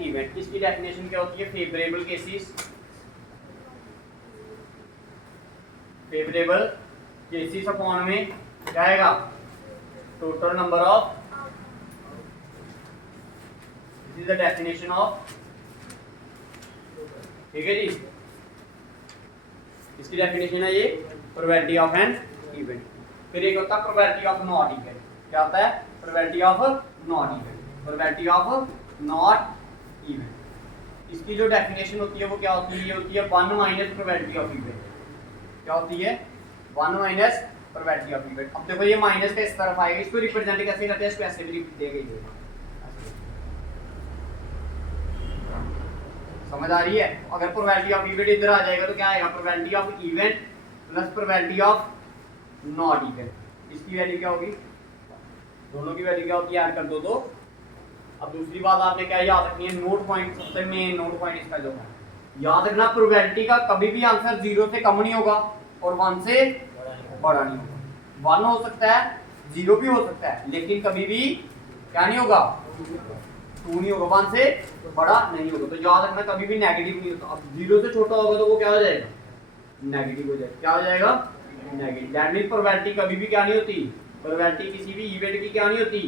इवेंट, इसकी डेफिनेशन क्या होती है? Favourable cases, favourable cases upon में क्या आएगा? Total number of, this is the definition of, ठीक है जी। इसकी डेफिनेशन है ये प्रोबेबिलिटी ऑफ एन इवेंट। फिर एक होता है प्रोबेबिलिटी ऑफ नॉट इवेंट। क्या होता है? Probability of not event, probability of not event. इसकी जो डेफिनेशन होती है वो क्या होती है? ये होती है 1 माइनस प्रोबेबिलिटी ऑफ इवेंट। क्या होती है? 1 माइनस प्रोबेबिलिटी ऑफ इवेंट। अब देखो ये माइनस का इस तरफ आएगा, इसको रिप्रेजेंट कैसे करते हैं? इसको ऐसे भी दे गई, समझ आ रही है? अगर प्रोबेबिलिटी ऑफ इवेंट इधर आ जाएगा तो क्या आएगा? Probability of event plus probability of not event. इसकी वैल्यू क्या होगी? दोनों की वैल्यू क्या होती है? ऐड कर दो तो। अब दूसरी बात आपने क्या याद रखनी है? नोट पॉइंट, सबसे मेन नोट पॉइंट इसका जो है याद रखना, प्रोबेबिलिटी का कभी भी आंसर 0 से कम नहीं होगा और 1 से बड़ा नहीं होगा। 1 हो सकता है, 0 भी हो सकता है, लेकिन कभी भी क्या नहीं होगा? 2 नहीं होगा, 1 से बड़ा नहीं होगा। तो याद रखना कभी भी नेगेटिव नहीं होता। अब 0 से छोटा होगा तो वो क्या हो जाएगा? नेगेटिव हो जाएगा। क्या हो जाएगा? नेगेटिव। दैट मींस प्रोबेबिलिटी कभी भी क्या नहीं होती? प्रोबेबिलिटी किसी भी इवेंट की क्या नहीं होती?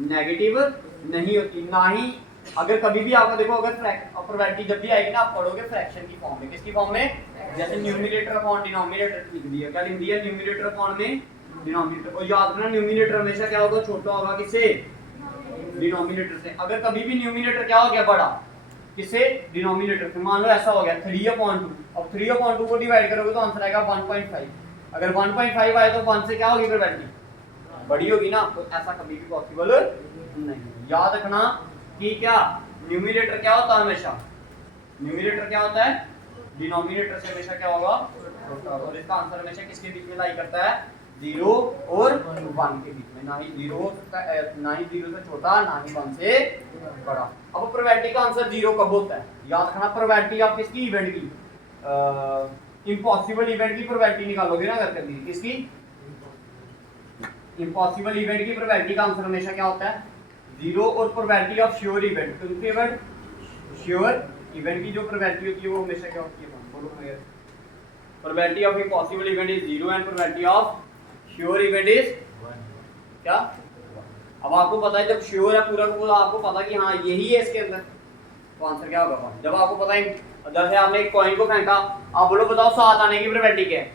नेगेटिव नहीं होती। ना ही अगर कभी भी आपका देखो, अगर प्रोबेबिलिटी जब भी आएगी ना, आप पढ़ोगे फ्रैक्शन की फॉर्म में। किसकी फॉर्म में? जैसे न्यूमरेटर अपॉन डिनोमिनेटर लिख दिया। क्या लिख दिया? न्यूमरेटर अपॉन में डिनोमिनेटर। और याद रखना न्यूमरेटर हमेशा क्या होगा? छोटा होगा। किससे? डिनोमिनेटर से। अगर कभी भी न्यूमरेटर क्या हो गया? बड़ा। किससे? डिनोमिनेटर से। मान लो ऐसा हो गया 3/2। अब 3/2 को डिवाइड करोगे तो आंसर आएगा 1.5। अगर 1.5 आए तो 1 से क्या होगी? प्रोबेबिलिटी बड़ी होगी ना। तो ऐसा कभी भी पॉसिबल नहीं। याद रखना कि क्या न्यूमरेटर क्या होता है? हमेशा न्यूमरेटर क्या होता है? डिनोमिनेटर से हमेशा क्या होगा? और इसका आंसर हमेशा किसके बीच में लाई करता है? 0 और 1 के बीच में। ना ही 0 हो सकता है, ना ही 0 से छोटा, ना ही 1 से बड़ा। अब प्रोबेबिलिटी का आंसर 0 कब होता है? याद रखना प्रोबेबिलिटी ऑफ किसकी? इवेंट की, इम्पॉसिबल इवेंट की प्रोबेबिलिटी निकालोगे ना अगर कभी। किसकी? इम्पॉसिबल इवेंट की प्रोबेबिलिटी का आंसर हमेशा क्या होता है? 0। और प्रोबेबिलिटी ऑफ श्योर इवेंट, क्योंकि इवेंट श्योर इवेंट की जो प्रोबेबिलिटी होती है वो हमेशा क्या होती है? बोलो clear. Probability of impossible event is 0 and probability of sure event is क्या? अब आपको पता है जब श्योर है पूरा पूरा, आपको पता कि हाँ यही है इसके अंदर, तो आंसर क्या होगा? जब आपको पता है, जैसे आपने एक कॉइन को फेंका, आप बोलो बताओ 7 आने की प्रोबेबिलिटी क्या है?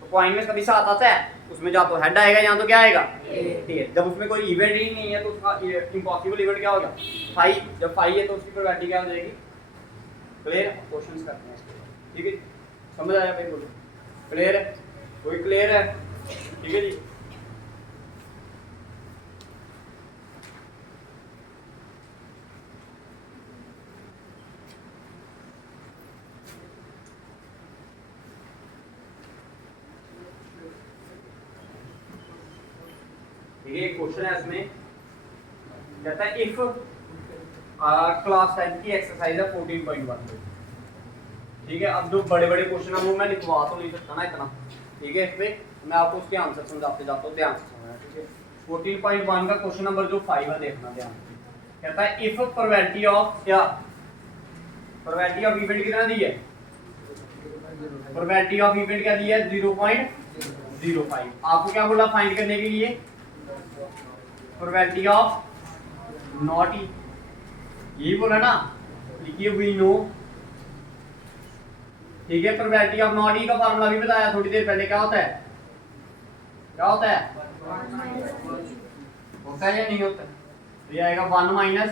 तो कॉइन में कभी 7 आता है? उसमें या तो हेड आएगा या तो क्या आएगा टेल। जब उसमें कोई इवेंट ही नहीं है तो उसका इम्पॉसिबल इवेंट क्या होगा फाई। जब फाई है तो उसकी प्रोबेबिलिटी क्या हो जाएगी। क्लियर। क्वेश्चंस करते हैं इसके, ठीक है समझ आया भाई बोलो। क्लियर है, कोई क्लियर है, ठीक है जी। ये क्वेश्चन है इसमें कहता है इफ क्लास 10 की एक्सरसाइज है 14.1, ठीक है। अब जो बड़े बड़े क्वेश्चन है वो मैं लिखवा तो नहीं सकता ना इतना, ठीक है। इस पे मैं आपको उसके आंसर समझाते जाता हूँ, ध्यान से समझना, ठीक है। 14.1 का क्वेश्चन नंबर जो 5 है देखना ध्यान से। कहता है इफ प्रोबेबिलिटी ऑफ क्या, प्रोबेबिलिटी ऑफ इवेंट कितना दी है, प्रोबेबिलिटी ऑफ इवेंट क्या दी है 0.05। आपको क्या बोला फाइंड करने के लिए, प्रोबेबिलिटी ऑफ नॉट ई, यही बोला ना, लिखिए वी नो, ठीक है। प्रोबेबिलिटी ऑफ नॉट ई का फार्मूला भी बताया थोड़ी देर पहले, क्या होता है, क्या होता है, होता है या नहीं होता, तो ये आएगा 1 माइनस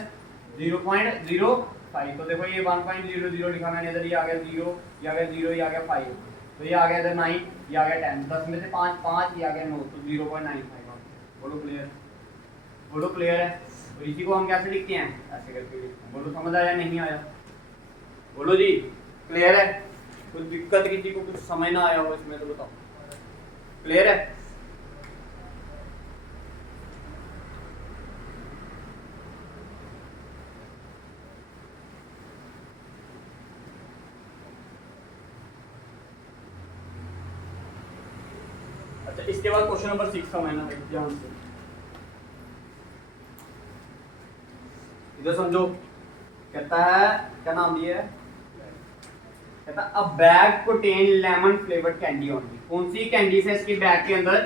0.05। तो देखो ये 1.00 लिखा मैंने इधर, ये आ गया 0, ये आ गया 0, ये आ गया 5, तो ये आ गया इधर 9, ये आ गया 10, 10 में से 5 5, ये आ गया 9, तो 0.95। बोलो क्लियर, बोलो क्लियर है। तो इसी को हम कैसे लिखते हैं, ऐसे करके लिखते हैं। बोलो समझ आया नहीं आया, बोलो जी क्लियर है। कुछ दिक्कत किसी को कुछ समझ ना आया हो इसमें तो बताओ, क्लियर है। अच्छा इसके बाद क्वेश्चन नंबर 6 समझना भाई ध्यान से, इधर समझो। कहता है क्या नाम दिया है, कहता है अ bag contain lemon flavoured candy only. कौन सी कैंडी है इसके बैग के अंदर,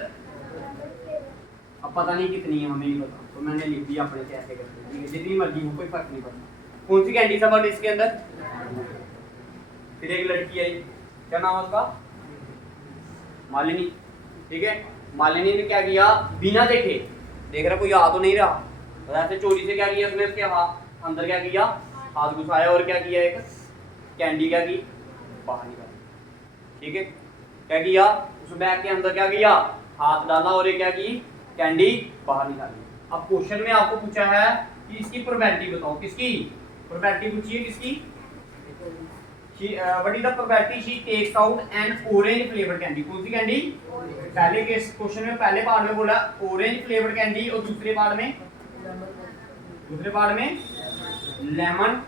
अब पता नहीं कितनी है हमें नहीं पता, तो मैंने लिख दिया अपने से ऐसे करके, ठीक है, जितनी मर्जी हो कोई फर्क नहीं पड़ता। कौन सी कैंडी है बट इसके अंदर, फिर एक लड़की आई, क्या नाम है उसका, मालिनी, ठीक है। मालिनी ने क्या किया, बिना देखे, देख रहा कोई आ तो नहीं रहा, तो ऐसे चोरी से क्या किया उसने, उसके हाथ अंदर क्या किया, हाथ घुसाया और क्या किया, एक कैंडी क्या की बाहर निकाली, ठीक है। क्या किया, उस बैग के अंदर क्या किया, हाथ डाला और ये क्या की कैंडी बाहर निकाली। अब क्वेश्चन में आपको पूछा है कि इसकी प्रोबेबिलिटी बताओ, किसकी प्रोबेबिलिटी पूछी है, किसकी, what is the probability she takes out an orange flavoured candy. कौन सी कैंडी, पहले के क्वेश्चन में पहले पार्ट में बोला ऑरेंज फ्लेवर्ड कैंडी और दूसरे पार्ट में लेमन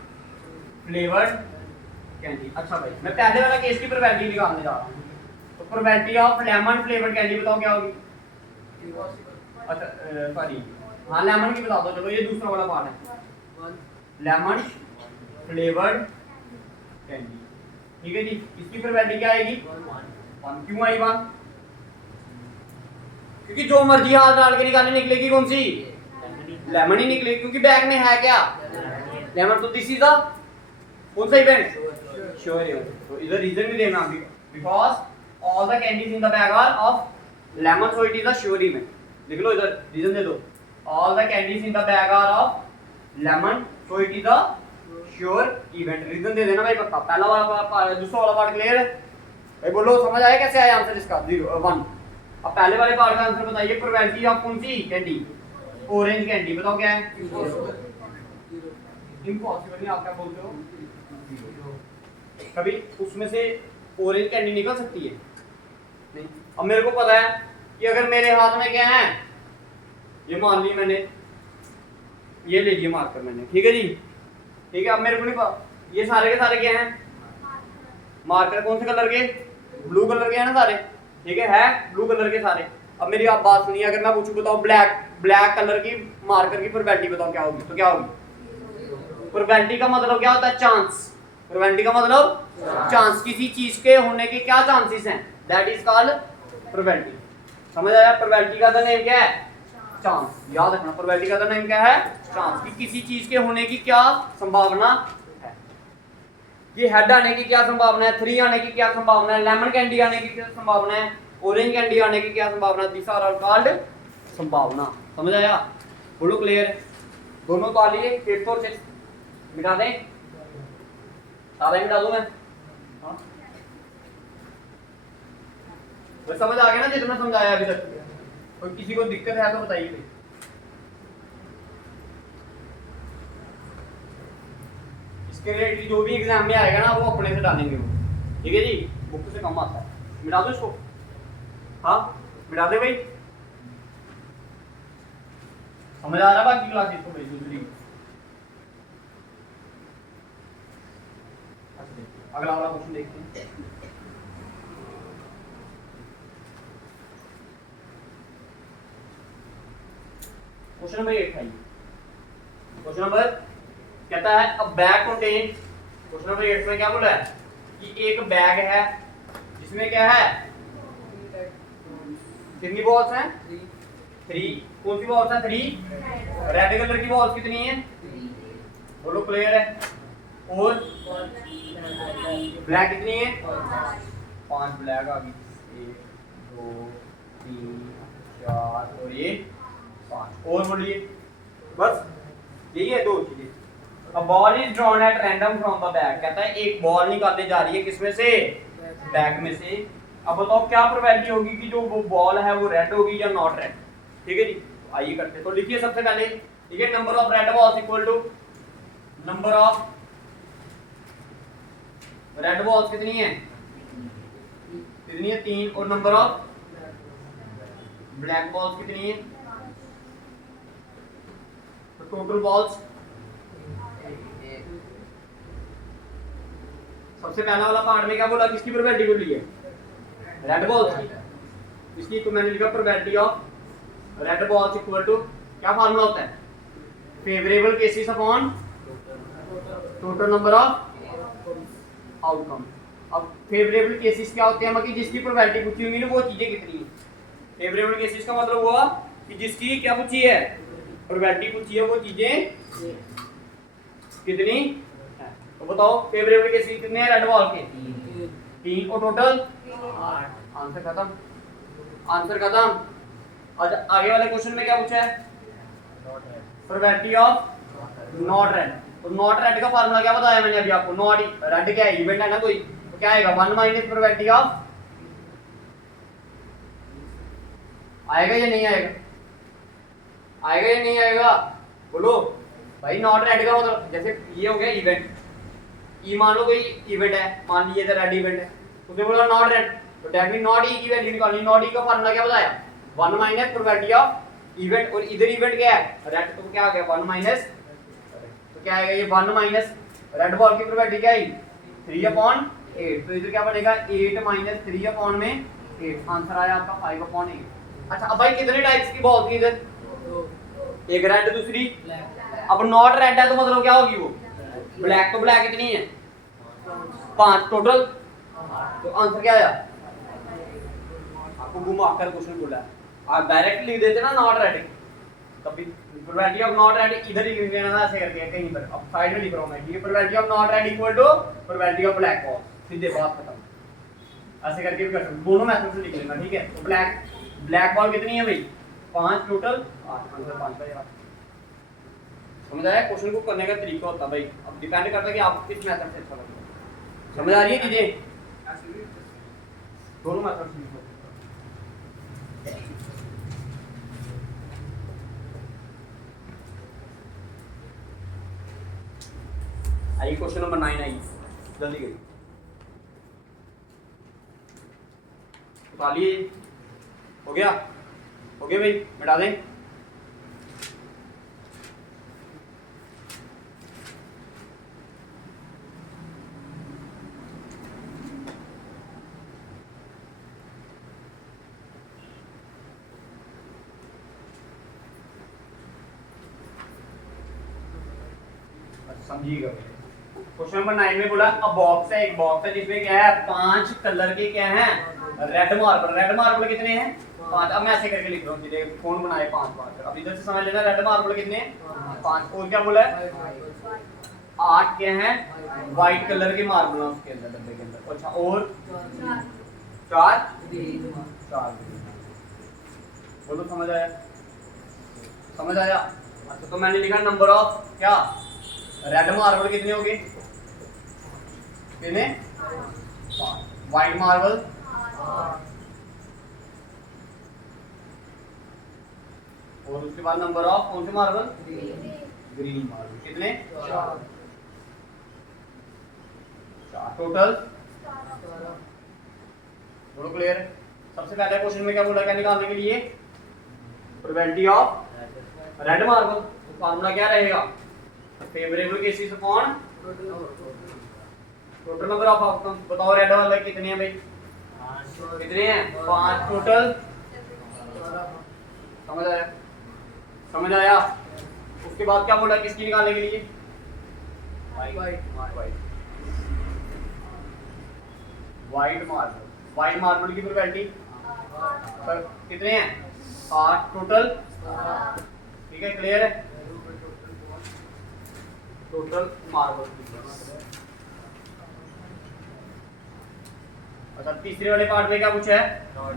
फ्लेवर्ड कैंडी। अच्छा भाई मैं पहले वाला केस की प्रोबेबिलिटी निकालने जा रहा हूँ, तो probability of lemon flavoured candy बताओ क्या होगी। अच्छा सॉरी हाँ लेमन की बता दो, चलो ये दूसरा वाला पार्ट है, लेमन फ्लेवर्ड कैंडी, ठीक है जी। इसकी प्रोबेबिलिटी क्या आएगी 1। क्यों आई 1, क्योंकि जो मर्जी हाथ डाल के निकालने निकलेगी कौन सी, लेमन ही निकलेगी, क्योंकि बैग में है क्या लेमन। तो दिस इज द कौन सा इवेंट, श्योर इवेंट। तो इधर रीजन भी देना because all the candies in the bag are of lemon, so it is the sure event. लिख लो इधर रीजन दे दो, all the candies in the bag are of lemon, so it is the sure event. Reason दे देना भाई पक्का। पहला वाला पार्ट, दूसरा वाला पार्ट क्लियर है भाई, बोलो समझ आया कैसे आया आंसर इसका 0 1। अब पहले वाले पार्ट का आंसर बताइए, प्रोबेबिलिटी ऑफ कौन सी कैंडी, ऑरेंज कैंडी, बताओ क्या है, इम्पॉसिबल नहीं, आप क्या बोलते हो, कभी उसमें से ऑरेंज कैंडी निकल सकती है नहीं। अब मेरे को पता है कि अगर मेरे हाथ में क्या है, ये मान ली मैंने, ये ले लिया मार्कर मैंने, ठीक है जी, ठीक है। अब मेरे को नहीं पता ये सारे के सारे क्या हैं, मार्कर कौन से कलर के, ब्लू कलर के हैं ना सारे, ठीक है ब्लू कलर के सारे। अब मेरी आप बात सुनिए, अगर मैं पूछूं बताओ ब्लैक कलर की मार्कर की प्रोबेबिलिटी बताओ क्या होगी, तो क्या होगी, प्रोबेबिलिटी का मतलब क्या होता है, चांस। प्रोबेबिलिटी का मतलब चांस, किसी चीज के होने के क्या चांसेस हैं, दैट इज कॉल्ड प्रोबेबिलिटी। समझ आया, प्रोबेबिलिटी का नेम क्या है, चांस। याद रखना प्रोबेबिलिटी का नेम क्या है, चांस, कि किसी चीज के होने की क्या संभावना है। ये हेड आने की क्या संभावना है, 3 आने की क्या संभावना है, लेमन कैंडी आने की क्या संभावना है, ऑरेंज कैंडी आने की क्या संभावना, दिस आर ऑल कॉल्ड संभावना। समझ आया, बोलो क्लियर है। दोनों तो आ लिए, फिफ्थ और सिक्स्थ मिटा दें, सारा ही मिटा दूं मैं। हाँ तो समझ आ गया ना जितना समझाया अभी तक। कोई किसी को दिक्कत है तो बताइए। इसके रिलेटेड जो भी एग्जाम में आएगा ना वो अपने से डालेंगे वो, ठीक है जी, बुक से कम आता है। मिटा दो इसको, हाँ मिटा दे भाई। समझ आ रहा बाकी क्लास इसको भाई दूसरी। अगला वाला क्वेश्चन देखते हैं। क्वेश्चन नंबर 8 है। क्वेश्चन नंबर कहता है अ बैग कंटेन, क्वेश्चन नंबर 8 में क्या बोला है कि एक बैग है जिसमें क्या है, कितनी बॉल्स हैं, 3। कौन सी बॉल्स हैं, 3। रेड कलर की बॉल्स कितनी है, बोलो क्लियर है। और ब्लैक कितनी है, 5 ब्लैक आ गई, 1 2 3 4 और ये 5। और बोलिए बस यही है 2 चीजें। A ball is drawn at random from the bag, कहता है एक बॉल निकालने जा रही है किसमें से, बैग में से। अब बताओ क्या प्रोबेबिलिटी होगी कि जो वो बॉल है वो रेड होगी या नॉट रेड। ठीक है जी, आइए करते हैं। तो लिखिए सबसे पहले, ठीक है, number of red balls equal to number of red balls कितनी है, 3। और नंबर ऑफ ब्लैक बॉल्स कितनी है, तो टोटल बॉल्स। सबसे पहला वाला पार्ट में क्या बोला, किसकी प्रोबेबिलिटी बोली है, रेड बॉल्स की। इसकी तो मैंने लिखा probability of red balls equal to, क्या फार्मूला होता है, favourable cases upon total number of outcome. अब फेवरेबल केसेस क्या होते हैं, मतलब जिसकी प्रोबेबिलिटी पूछी हुई है वो चीजें कितनी है। फेवरेबल केसेस का मतलब हुआ कि जिसकी क्या पूछी है, प्रोबेबिलिटी पूछी है, वो चीजें कितनी है। तो बताओ फेवरेबल केसेस कितने हैं रेड बॉल के, 3 और टोटल 8। आंसर खत्म, आंसर खत्म। अच्छा आगे वाले क्वेश्चन में क्या पूछा है, प्रोबेबिलिटी ऑफ नॉट रेड। तो नॉट रेड का फार्मूला क्या बताया मैंने अभी आपको, नॉट रेड क्या है, इवेंट है ना कोई, तो क्या आएगा 1 माइनस प्रोबेबिलिटी ऑफ, आएगा या नहीं आएगा, आएगा या नहीं आएगा, बोलो भाई। नॉट रेड का मतलब जैसे ये हो गया इवेंट, ई मान लो कोई इवेंट है, मान लीजिए इधर रेड इवेंट है, उसने बोला नॉट रेड, तो डेफिनेटली नॉट ई की वैल्यू निकालनी। नॉट ई का फार्मूला क्या बताया, 1 माइनस प्रोबेबिलिटी ऑफ इवेंट, और इधर इवेंट क्या है रेड, तो क्या आ गया 1 माइनस, तो क्या आएगा ये 1 माइनस रेड बॉल की प्रोबेबिलिटी क्या आई 3/8। तो इधर क्या बनेगा 8 माइनस 3 में 8। आंसर आया आपका 5/8। अच्छा अब भाई कितने टाइप्स की बॉल थी इधर, एक रेड दूसरी, अब नॉट रेड है तो मतलब क्या होगी वो ब्लैक, तो ब्लैक कितनी है 5 टोटल। तो आंसर क्या आया, आपको घुमाकर क्वेश्चन बोला है, आप डायरेक्ट लिख देते ना नॉट रेड, तभी प्रोबेबिलिटी ऑफ नॉट रेड इधर ही लिख देना ऐसे करके कहीं पर, अब साइड में लिख रहा हूं मैं, ये probability of not red equal to probability of black ball, सीधे बात खत्म। ऐसे करके भी कर सकते, दोनों मेथड से लिख लेना, ठीक है। तो ब्लैक बॉल कितनी है भाई 5 टोटल 8, आंसर 5 का यार। समझ आया, क्वेश्चन को करने का तरीका होता है भाई, अब डिपेंड करता है कि आपको किस मेथड से अच्छा लगता है। समझ आ रही है चीजें, दोनों मेथड से लिखो। आइए क्वेश्चन नंबर 9 आई, जल्दी करिए, उतारिए, हो गया, हो गया भाई, मिटा दें। समझिएगा, क्वेश्चन नंबर 9 में बोला अब बॉक्स है, एक बॉक्स है जिसमें क्या है 5 कलर के क्या हैं रेड मार्बल। रेड मार्बल कितने हैं 5। अब मैं ऐसे करके लिख रहा हूँ सीधे, कौन बनाए 5। अब इधर से समझ लेना रेड मार्बल कितने 5। और क्या बोला है 8 क्या हैं व्हाइट कलर के मार्बल है उसके अंदर, डब्बे के अंदर। अच्छा और 4 4 ग्रीन। बोलो समझ आया? समझ आया? अच्छा तो मैंने लिखा नंबर ऑफ क्या रेड मार्बल कितने हो गए? कितने? 5। व्हाइट मार्बल और उसके बाद नंबर ऑफ कौन से मार्बल? ग्रीन मार्बल कितने? 4। टोटल बोलो क्लियर है? सबसे पहले क्वेश्चन में क्या बोला, क्या निकालने के लिए? Probability of red marble. तो फार्मूला क्या रहेगा? Favourable cases upon total number of outcome. बताओ रेड वाले कितने हैं भाई? कितने हैं? 5 टोटल। समझ आया? समझ आया? उसके बाद क्या बोला किसकी निकालने के लिए? White marble. व्हाइट मार्बल की प्रोबेबिलिटी कितने हैं? 8 टोटल। ठीक है, क्लियर है? Total marble. अच्छा तीसरे वाले पार्ट में क्या पूछा है? Not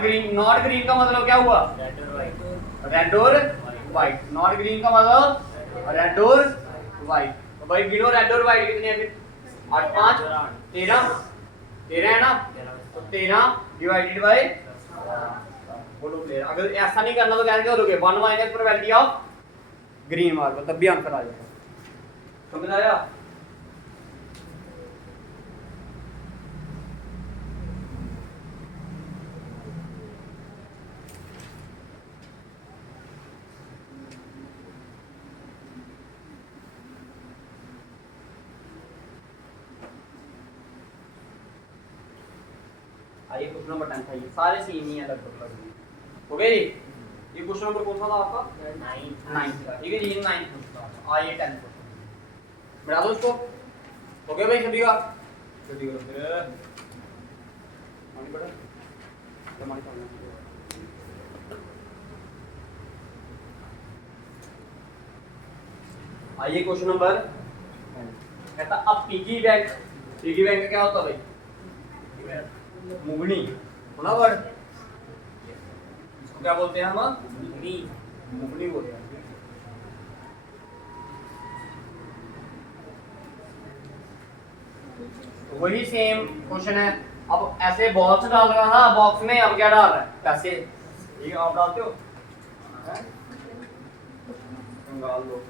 green. नॉट ग्रीन का मतलब क्या हुआ? रेड और व्हाइट। नॉट ग्रीन का मतलब रेड और व्हाइट। तो भाई गिनो रेड और व्हाइट कितने हैं फिर? 8 5 13 13 है ना? तो 13 डिवाइडेड बाय बोलो क्लियर। अगर ऐसा नहीं करना तो क्या करोगे? 1 minus probability of green marble, तब भी आंसर आ जाएगा। समझ आया? आइए क्वेश्चन नंबर 10 था, ये सारे सेम ही है लगभग। हो गया जी? ये क्वेश्चन नंबर कौन सा था आपका? 9 ठीक है जी, 9 क्वेश्चन। आइए 10 क्वेश्चन बढ़ा दो इसको। हो गया भाई सभी का? जल्दी करो फिर। मानी पड़ा मानी पड़ा। आइए क्वेश्चन नंबर कहता अब पिगी बैंक। पिगी बैंक का क्या होता है भाई? मुगनी। सुना वर्ड? इसको क्या बोलते हैं हम? मुगनी। मुगनी बोलते हैं। तो वही सेम क्वेश्चन है। अब ऐसे बॉक्स डाल रहा था बॉक्स में, अब क्या डाल रहा है? पैसे। ठीक है, आप डालते हो? डाल दो।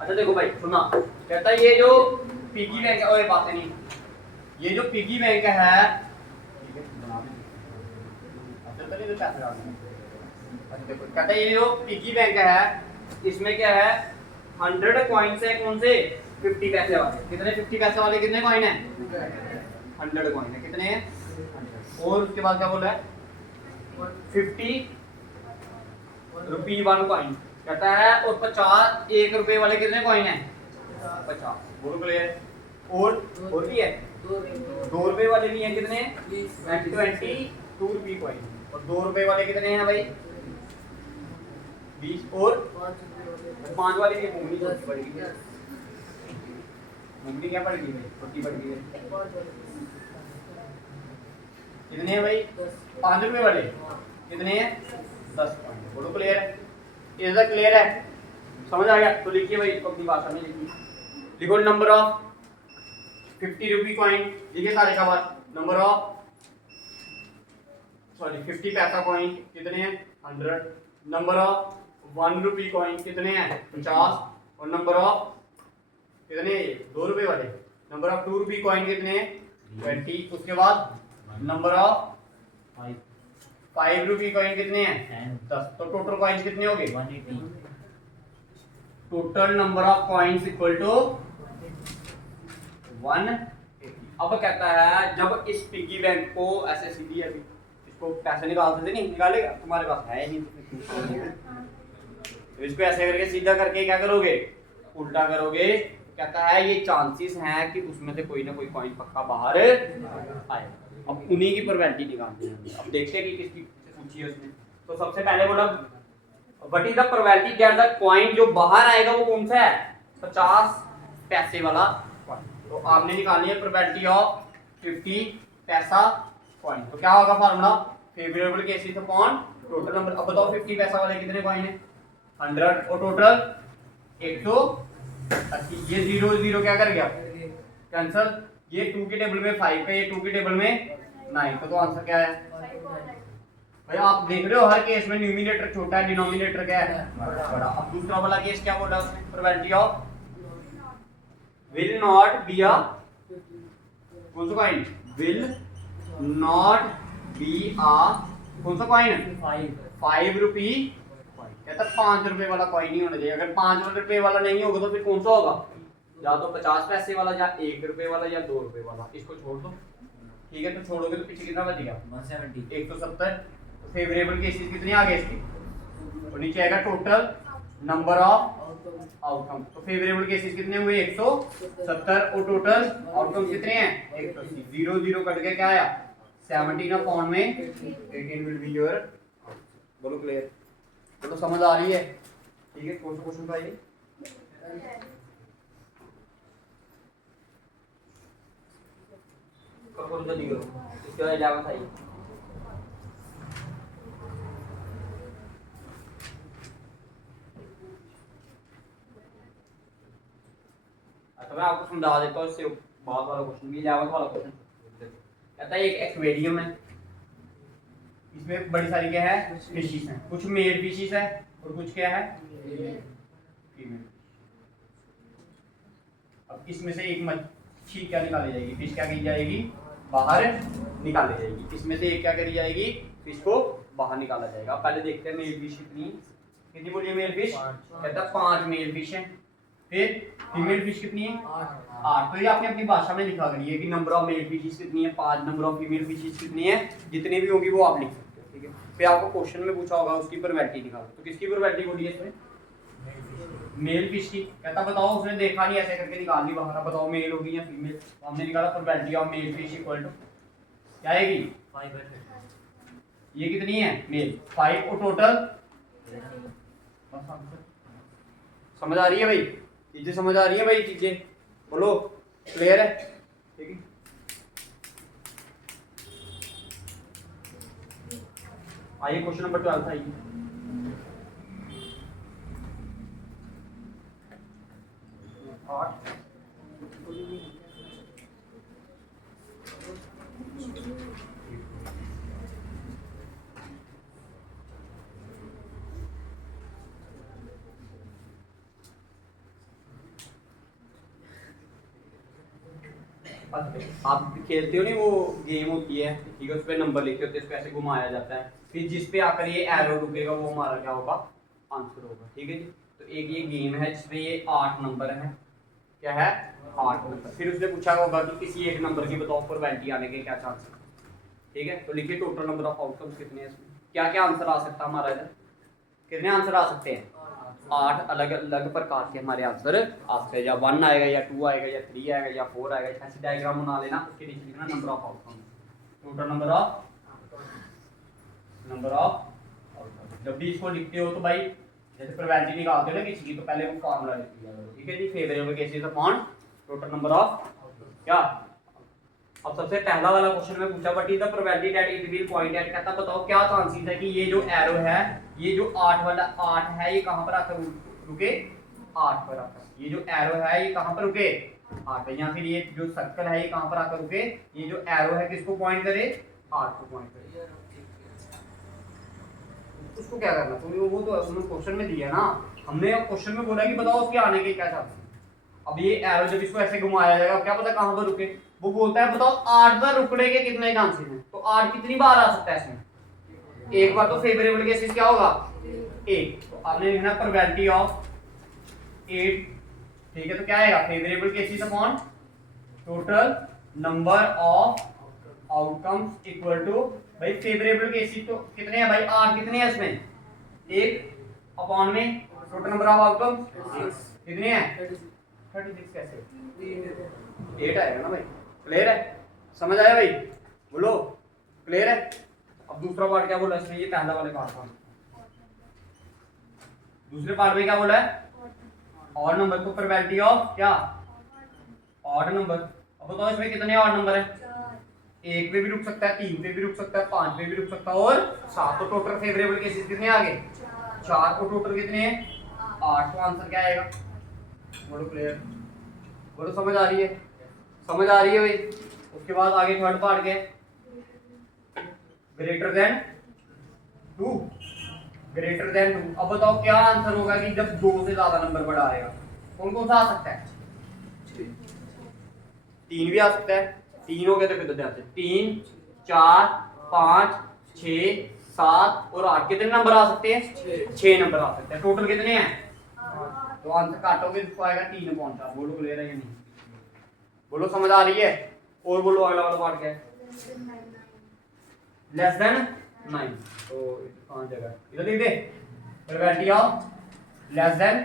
अच्छा देखो भाई सुना, कहता है ये जो पिगी बैंक है, ओए बातें नहीं, ये जो पिगी बैंक है, कहता है ये जो पिगी बैंक है इसमें क्या है? 100 कॉइन्स है। कौन से? 50 पैसे वाले। कितने 50 पैसे वाले कितने कॉइन है? 100 कॉइन है। कितने हैं? 100। और उसके बाद क्या बोला है? 50 रुपी 1 कॉइन कहता है। और 50 1 रुपए वाले कितने कॉइन है? 50। बोलो क्लियर? और भी है 2 रुपए वाले भी हैं। कितने? 22 रुपी कॉइन। और 2 रुपए वाले कितने हैं भाई? 20। और 5 वाले की मुंगनी छोटी पड़ गई। मुंगनी क्या पड़ गई भाई? छोटी पड़ गई है। कितने हैं भाई? 5 रुपए वाले कितने हैं? 10 कॉइन। बोलो क्लियर है? इज द क्लियर है? समझ आ गया? तो लिखिए भाई इसको अपनी भाषा में लिखिए। लिखो नंबर ऑफ 50 रुपी कॉइन। लिखिए सारे का बात। नंबर ऑफ 50 पैसा कॉइन कितने हैं? 100। नंबर ऑफ 1 रुपी कॉइन कितने हैं? 50। और नंबर ऑफ कितने? 2 रुपए वाले। नंबर ऑफ 2 रुपी कॉइन कितने हैं? 20। उसके बाद नंबर ऑफ 5 रुपी कॉइन कितने हैं? 10। तो टोटल कॉइन्स कितने हो गए? 180। Total number of coins equal to 180। अब कहता है जब इस पिगी बैंक को ऐसे सीधी अभी इसको पैसे निकालते थे, नहीं निकालेगा, तुम्हारे पास है ही नहीं, तो इसको ऐसे करके सीधा करके क्या करोगे? उल्टा करोगे। कहता है ये चांसेस हैं कि उसमें से कोई ना कोई कॉइन पक्का बाहर आए। अब उन्हीं की प्रोबेबिलिटी निकालनी है। अब देखते हैं कि किसकी पूछी है उसने। तो सबसे पहले बोला what is the probability that the coin जो बाहर आएगा वो कौन सा है? 50 पैसे वाला कॉइन। तो आपने निकालनी है प्रोबेबिलिटी ऑफ 50 पैसा कॉइन। तो क्या होगा formula, favourable cases upon total number. अब बताओ 50 पैसा वाले कितने कॉइन है, 100 और टोटल 180। ये 0 0 क्या कर गया, कैंसिल। ये 2 के टेबल में 5 है, ये 2 के टेबल में 9। तो आंसर क्या है भाई, आप देख रहे हो हर केस में न्यूमिनेटर छोटा है, डिनोमिनेटर क्या है बड़ा। अब दूसरा वाला केस क्या बोला उसने, probability of will not be a, कौन सा कॉइन, विल नॉट बी आ, कौन सा कॉइन, 5 रुपी। कहता 5 रुपए वाला कॉइन नहीं होना चाहिए। अगर 5 रुपए वाला नहीं होगा तो फिर कौन सा होगा, या तो 50 पैसे वाला, या 1 रुपए वाला, या 2 रुपए वाला। इसको छोड़ दो, ठीक है। तो छोड़ोगे तो पीछे कितना बचेगा, 170, 170। तो फेवरेबल केसेस कितने आ गए इसके, और नीचे आएगा टोटल नंबर ऑफ आउटकम। तो फेवरेबल केसेस कितने हुए, 170, और टोटल आउटकम कितने हैं, 180। 0 0 कट के क्या आया, 17 अपॉन में 18 विल बी योर। बोलो क्लियर, तो समझ आ रही है, ठीक है। कौन सा क्वेश्चन था ये, करो जल्दी करो, इसके बाद इलेवन था ये। अच्छा मैं आपको समझा देता हूँ, इससे बाद वाला क्वेश्चन भी, 11 वाला क्वेश्चन कहता है एक एक्वेरियम है, इसमें बड़ी सारी क्या है फिशिस हैं, कुछ मेल फिशिस है और कुछ क्या है फीमेल। अब इसमें से एक मच्छी क्या निकाली जाएगी, फिश क्या की जाएगी, बाहर निकाली जाएगी। इसमें से एक क्या करी जाएगी, फिश को बाहर निकाला जाएगा। पहले देखते हैं मेल फिश कितनी बोलिए, मेल फिश कहता है 5 मेल फिश हैं। फिर फीमेल फिश कितनी है, 8। तो ये आपने अपनी भाषा में लिखा करिए कि नंबर ऑफ मेल फिशेस कितनी है 5, नंबर ऑफ फीमेल फिशेस कितनी है, जितनी भी होगी वो आप लिख सकते हो, ठीक है। फिर आपको क्वेश्चन में पूछा होगा उसकी प्रोबेबिलिटी निकालो। तो किसकी प्रोबेबिलिटी बोली है इसमें, मेल फिश की। कहता बताओ, उसने देखा नहीं ऐसे करके निकाल दी बाहर, बताओ मेल होगी या फीमेल। तो हमने निकाला probability of male fish equal to क्या आएगी, 5। ये कितनी है मेल, 5, और टोटल। समझ आ रही है भाई, चीजें समझ आ रही है भाई, चीजें बोलो क्लियर है, ठीक है। आइए क्वेश्चन नंबर 12 आइए। आप खेलते हो नहीं, वो गेम होती है, ठीक है, उस पर नंबर लिखे होते हैं, इसको ऐसे घुमाया जाता है, फिर जिस पे आकर ये एरो रुकेगा वो हमारा क्या होगा, आंसर होगा, ठीक है जी। तो एक ये गेम है जिसमें ये 8 नंबर है, क्या है 8 नंबर। फिर उसने पूछा होगा कि किसी एक नंबर की बताओ प्रोबेबिलिटी आने के क्या चांस है, ठीक है। तो लिखिए टोटल नंबर ऑफ आउटकम्स कितने हैं इसमें, क्या क्या आंसर आ सकता है हमारा इधर, कितने आंसर आ सकते हैं, 8 अलग अलग प्रकार के हमारे आंसर आ सकते हैं, या 1 आएगा, या 2 आएगा, या 3 आएगा, या 4 आएगा। ऐसे डायग्राम बना लेना, उसके नीचे लिखना number of outcome, total number of outcome. जब भी इसको लिखते हो तो भाई जैसे प्रोबेबिलिटी निकालते हो ना किसी की, तो पहले वो फार्मूला लिख दिया करो, ठीक है जी। Favourable cases upon total number of क्या। अब सबसे पहला वाला क्वेश्चन में पूछा what is the probability that it will point eight. कहता बताओ क्या चांसेस है कि ये जो एरो है, ये जो 8 वाला 8 है, ये कहां पर आकर रुके, 8 पर आकर। ये जो एरो है ये कहां पर रुके, 8 पे। या फिर ये जो सर्कल है ये कहां पर आकर रुके, ये जो एरो है किसको पॉइंट करे, 8 को पॉइंट करे। उसको क्या करना, तो वो तो हमने क्वेश्चन में दिया ना, हमने क्वेश्चन में बोला कि बताओ उसके आने के क्या चांसेस। अब ये एरो जब इसको ऐसे घुमाया जाएगा, क्या पता कहां पर रुके। वो बोलता है बताओ 8 बार रुकने के कितने चांसेस हैं, तो 8 कितनी बार आ सकता है इसमें, एक बार। तो फेवरेबल केसेस क्या होगा, 1। तो आपने लिखना प्रोबेबिलिटी ऑफ 8, ठीक है। तो क्या आएगा, favourable cases upon total number of outcomes equal to, भाई फेवरेबल केसेस तो कितने हैं भाई, 8 कितने हैं इसमें, 1 अपॉन में टोटल नंबर ऑफ आउटकम्स कितने हैं, 36। कैसे 8 आएगा ना भाई, क्लियर है, समझ आया भाई, बोलो क्लियर है। अब दूसरा पार्ट क्या बोला इसमें, ये पहला वाले पार्ट का, दूसरे पार्ट में क्या बोला है, ऑड नंबर को प्रोबेबिलिटी ऑफ क्या, ऑड नंबर। अब बताओ इसमें कितने ऑड नंबर है, 1 पे भी रुक सकता है, 3 पे भी रुक सकता है, 5 पे भी रुक सकता है और 7। तो टोटल फेवरेबल केसेस कितने आ गए? 4। और टोटल कितने हैं? 8। तो आंसर क्या आएगा? बोलो क्लियर, बोलो समझ आ रही है? समझ आ रही है भाई? उसके बाद आगे थर्ड पार्ट क्या है? Greater than 2, greater than 2। अब बताओ क्या आंसर होगा कि जब 2 से ज्यादा नंबर बढ़ा रहेगा? कौन कौन सा आ सकता है? 3 भी आ सकता है। 3 हो गए तो कितने आते हैं? 3, 4, 5, 6, 7 और 8। कितने नंबर आ सकते हैं? 6 नंबर आ सकते हैं। टोटल कितने हैं? तो आंसर काटोगे तो आएगा 3/4। बोलो क्लियर है या नहीं? बोलो समझ आ रही है? और बोलो अगला वाला पार्ट क्या है? Less than 9। तो 5 जगह इधर लिख दे। प्रोबेबिलिटी ऑफ लेस देन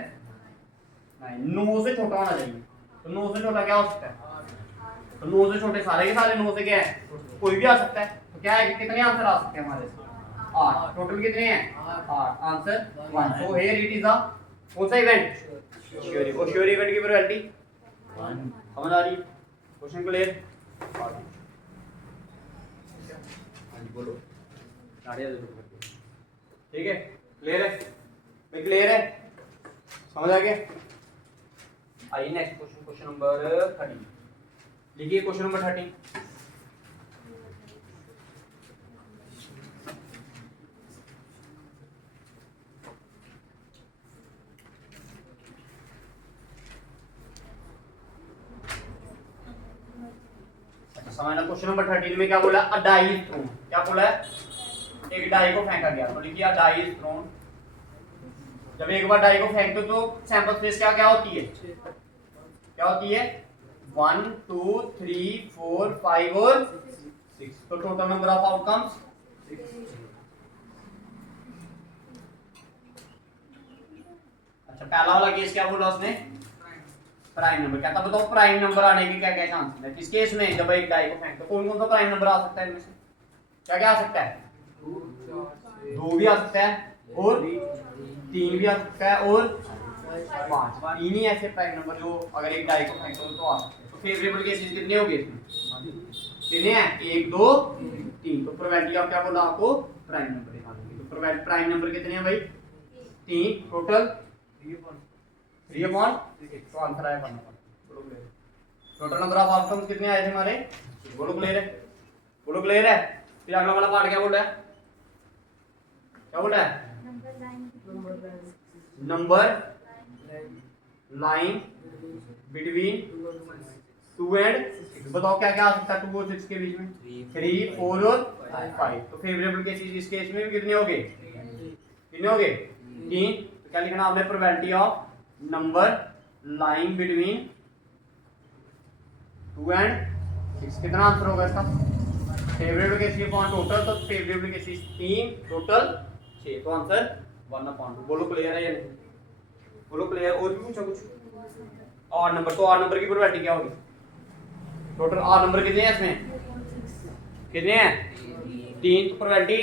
9, 9 से छोटा होना चाहिए। तो 9 से छोटा क्या हो सकता है? तो 9 से छोटे सारे के सारे 9 से क्या है? कोई भी आ सकता है। तो क्या है, कितने आंसर आ सकते हैं हमारे? 8। टोटल कितने हैं? 8। Answer 1। So here it is a कौन सा इवेंट? श्योर। और श्योर इवेंट की प्रोबेबिलिटी 1। समझ आ रही है? Question clear? बोलो ठीक है? क्लियर है? क्लियर है? समझ आ गया? आइए नेक्स्ट क्वेश्चन, क्वेश्चन नंबर 30 लिखिए। क्वेश्चन नंबर 30 समझना। क्वेश्चन नंबर 13 में क्या बोला? अ डाई इज थ्रोन। क्या बोला है? एक डाई को फेंका गया। तो लिखिए अ डाई इज थ्रोन। जब एक बार डाई को फेंकते हो तो सैंपल स्पेस क्या क्या होती है? क्या होती है? 1, 2, 3, 4, 5 और 6। तो टोटल नंबर ऑफ आउटकम्स 6। अच्छा, पहला वाला केस क्या बोला उसने? Prime number. कहता बताओ प्राइम नंबर आने के क्या क्या चांसेस है? किस केस में? जब एक डाई को फेंक तो कौन कौन सा प्राइम नंबर आ सकता है इनमें से? क्या क्या आ सकता है? 2 भी आ सकता है और 3 भी आ सकता है और 5। 3 ही ऐसे प्राइम नंबर जो अगर एक डाई को फेंको तो आ सकते हैं। तो फेवरेबल केसेस कितने हो गए इसमें? कितने हैं? 1, 2, 3। तो प्रोबेबिलिटी ऑफ क्या बोला आपको? प्राइम नंबर निकालने की। तो प्रोबेबिलिटी प्राइम नंबर कितने हैं भाई? 3। टोटल 3/6। तो आंसर आया 1/1। बोलो clear? Total number of outcomes कितने आए थे हमारे? बोलो क्लियर है? बोलो क्लियर है? फिर अगला वाला पार्ट क्या बोल रहा है? क्या बोल रहा है? Number line between 2 and 6। बताओ क्या क्या आ सकता है 2 और 6 के बीच में? 3, 4 और 5। तो फेवरेबल केसेस इस केस में भी कितने हो गए? कितने हो गए? 3। तो क्या लिखना आपने? Probability of number line between 2 and 6। कितना आंसर होगा इसका? Favourable cases upon total. तो फेवरेबल केसेस 3, टोटल 6। तो आंसर 1/2। बोलो क्लियर है या नहीं? बोलो क्लियर? और भी पूछो कुछ? और नंबर। तो और नंबर की प्रोबेबिलिटी क्या होगी? टोटल और नंबर कितने हैं इसमें? कितने हैं? 3। तो प्रोबेबिलिटी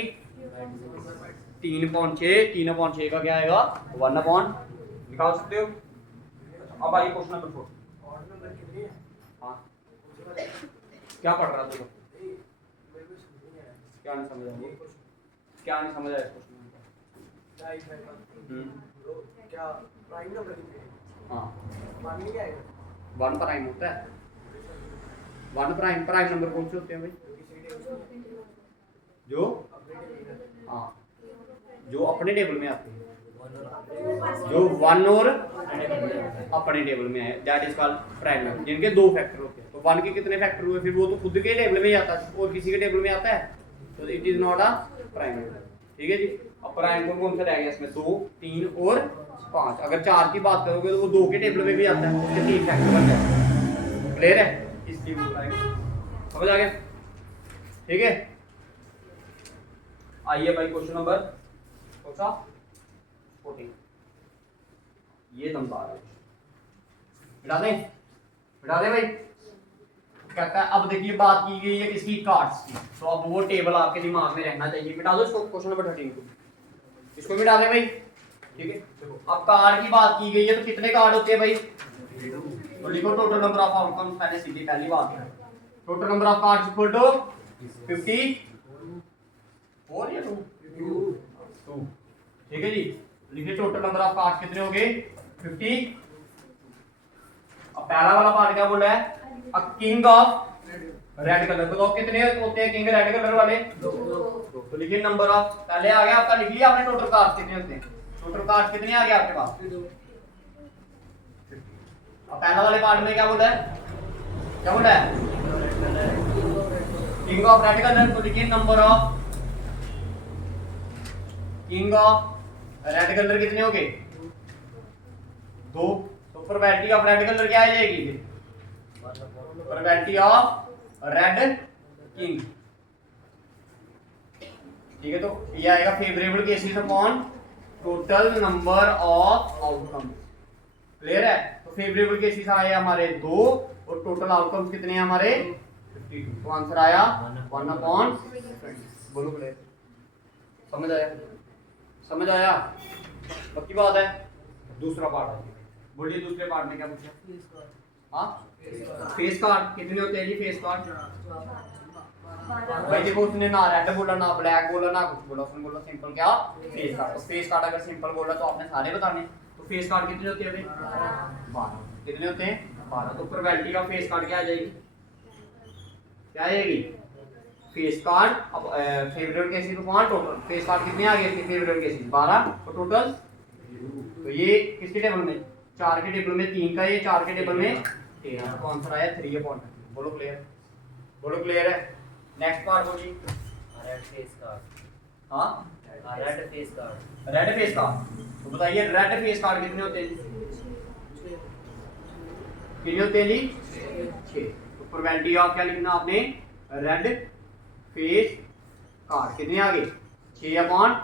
3/6। 3/6 का क्या आएगा? 1/। निकाल सकते हो? अब आइए क्वेश्चन नंबर 4। हाँ, क्या पढ़ रहा था? क्या नहीं समझ आया? क्या नहीं समझ आया क्वेश्चन में? क्या प्राइम नंबर कितने हैं? हाँ, 1 क्या है? 1 प्राइम होता है। 1 प्राइम। प्राइम नंबर कौन से होते हैं भाई? जो हाँ, जो अपने टेबल में आते हैं। जो 1 और अपने टेबल में है that is called prime number. जिनके 2 फैक्टर होते हैं। तो 1 के कितने फैक्टर हुए? फिर वो तो खुद के टेबल में ही आता है और किसी के टेबल में आता है, तो it is not a prime number. ठीक है जी? अब प्राइम कौन सा रह गया इसमें? 2, 3 और 5। अगर 4 की बात करोगे तो वो 2 के टेबल में भी आता है, उसके 3 फैक्टर बन जाते हैं। क्लियर है? इसकी समझ आ गया? ठीक है, आइए भाई क्वेश्चन नंबर कौन सा? 14। ये दमदार है। बिठा दें? बिठा दें भाई? कहता है अब देखिए बात की गई है किसकी? कार्ड्स की। तो अब वो टेबल आपके दिमाग में रहना चाहिए। बिठा दो इसको, क्वेश्चन नंबर 13 को। इसको बिठा दें भाई? ठीक है, देखो अब कार्ड की बात की गई है तो कितने कार्ड होते हैं भाई? तो लिखो टोटल नंबर ऑफ आउटकम्स। पहले सीधी पहली बात है, total number of cards equal to 54 या 2 ठीक है जी। लिखिए टोटल नंबर ऑफ कार्ड्स कितने हो गए 50। अब पहला वाला पार्ट क्या बोला है a king of red colour को। तो कितने होते हैं किंग रेड कलर वाले तो लिखिए नंबर ऑफ पहले आ गया आपका लिख लिया आपने टोटल कार्ड्स कितने होते हैं टोटल कार्ड्स कितने आ गए आपके पास। अब पहला वाले पार्ट में क्या बोला है किंग ऑफ रेड कलर। तो लिखिए number of king of red colour कितने हो गए 2। तो प्रोबेबिलिटी ऑफ रेड कलर क्या आ जाएगी प्रोबेबिलिटी ऑफ रेड किंग ठीक है। तो ये आएगा favourable cases upon total number of outcome clear है। तो फेवरेबल केसेस आए हमारे 2 और टोटल आउटकम्स कितने हैं हमारे 52। तो आंसर आया 1/20। बोलो क्लियर समझ आया पक्की बात है। दूसरा पार्ट है बोलिए दूसरे पार्ट में क्या पूछा हाँ फेस कार्ड कितने होते हैं जी फेस कार्ड भाई देखो उसने ना रेड बोला ना ब्लैक बोला ना कुछ बोला उसने बोला सिंपल क्या फेस कार्ड। तो फेस कार्ड अगर सिंपल बोला तो आपने सारे बताने। तो फेस कार्ड कितने होते हैं भाई 12 कितने होते हैं 12। तो प्रोबेबिलिटी ऑफ फेस कार्ड क्या आ जाएगी क्या आएगी फेस कार्ड। अब favourable cases upon total face card कितने आ गए इसके फेवरेबल केसेस 12 और टोटल। तो ये किसके टेबल में 4 के टेबल में 3 का ये 4 के टेबल में 13। तो आंसर आया 3/। बोलो क्लियर है। नेक्स्ट पार्ट बोलिए रेड फेस कार्ड हाँ रेड फेस कार्ड। तो बताइए रेड फेस कार्ड कितने होते हैं जी 6। तो प्रोबेबिलिटी ऑफ क्या लिखना आपने रेड फेस कार्ड कितने आ गए 6/।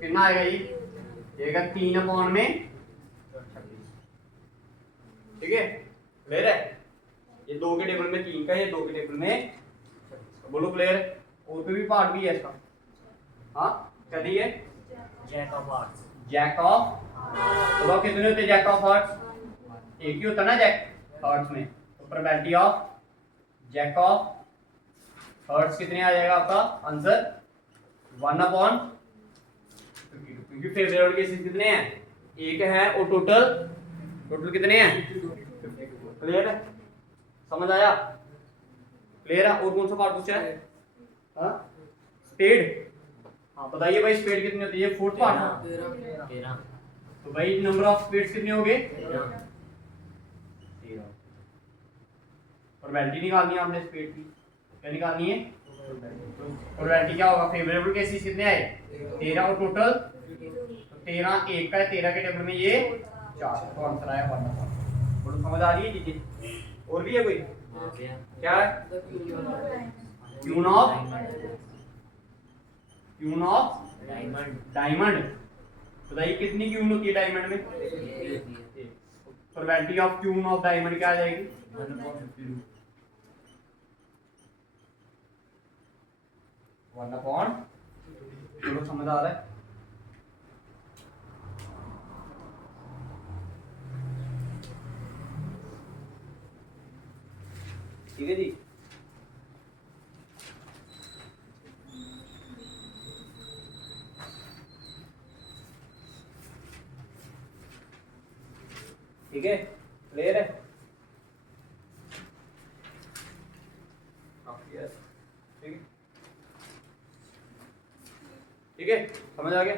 कितना आएगा ये आएगा 3/में 26 ठीक है क्लियर है। ये 2 के टेबल में 3 का ये 2 के टेबल में 26। बोलो क्लियर है। और कोई भी पार्ट भी है इसका हाँ क्या दी है जैक ऑफ हार्ट्स बोलो कितने होते हैं जैक ऑफ हार्ट्स एक ही होता ना जैक हार्ट्स में। तो probability of jack of hearts कितने आ जाएगा आपका आंसर 1/52 क्योंकि फेवरेबल केसेस कितने हैं एक है और टोटल कितने हैं क्लियर है समझ आया क्लियर है। और कौन सा पार्ट पूछा है हाँ स्पेड हाँ बताइए भाई स्पेड कितनी होती है 4th पार्ट। 13 तो भाई नंबर ऑफ स्पेड्स कितने हो गए 13। प्रोबेबिलिटी निकालनी है आपने स्पेड की क्या निकालनी है प्रोबेबिलिटी क्या होगा फेवरेबल केसेस कितने आए 13 और टोटल। तो 13 एक का है 13 के टेबल में ये 4। तो आंसर आया 1/4। बोलो समझ आ रही है चीजें और भी है कोई क्या है क्यून ऑफ डायमंड। बताइए कितनी क्यून होती है डायमंड में probability of queen of diamond क्या आ जाएगी 1/। चलो समझ आ रहा है ठीक है जी। ठीक है क्लियर है ठीक है समझ आ गया।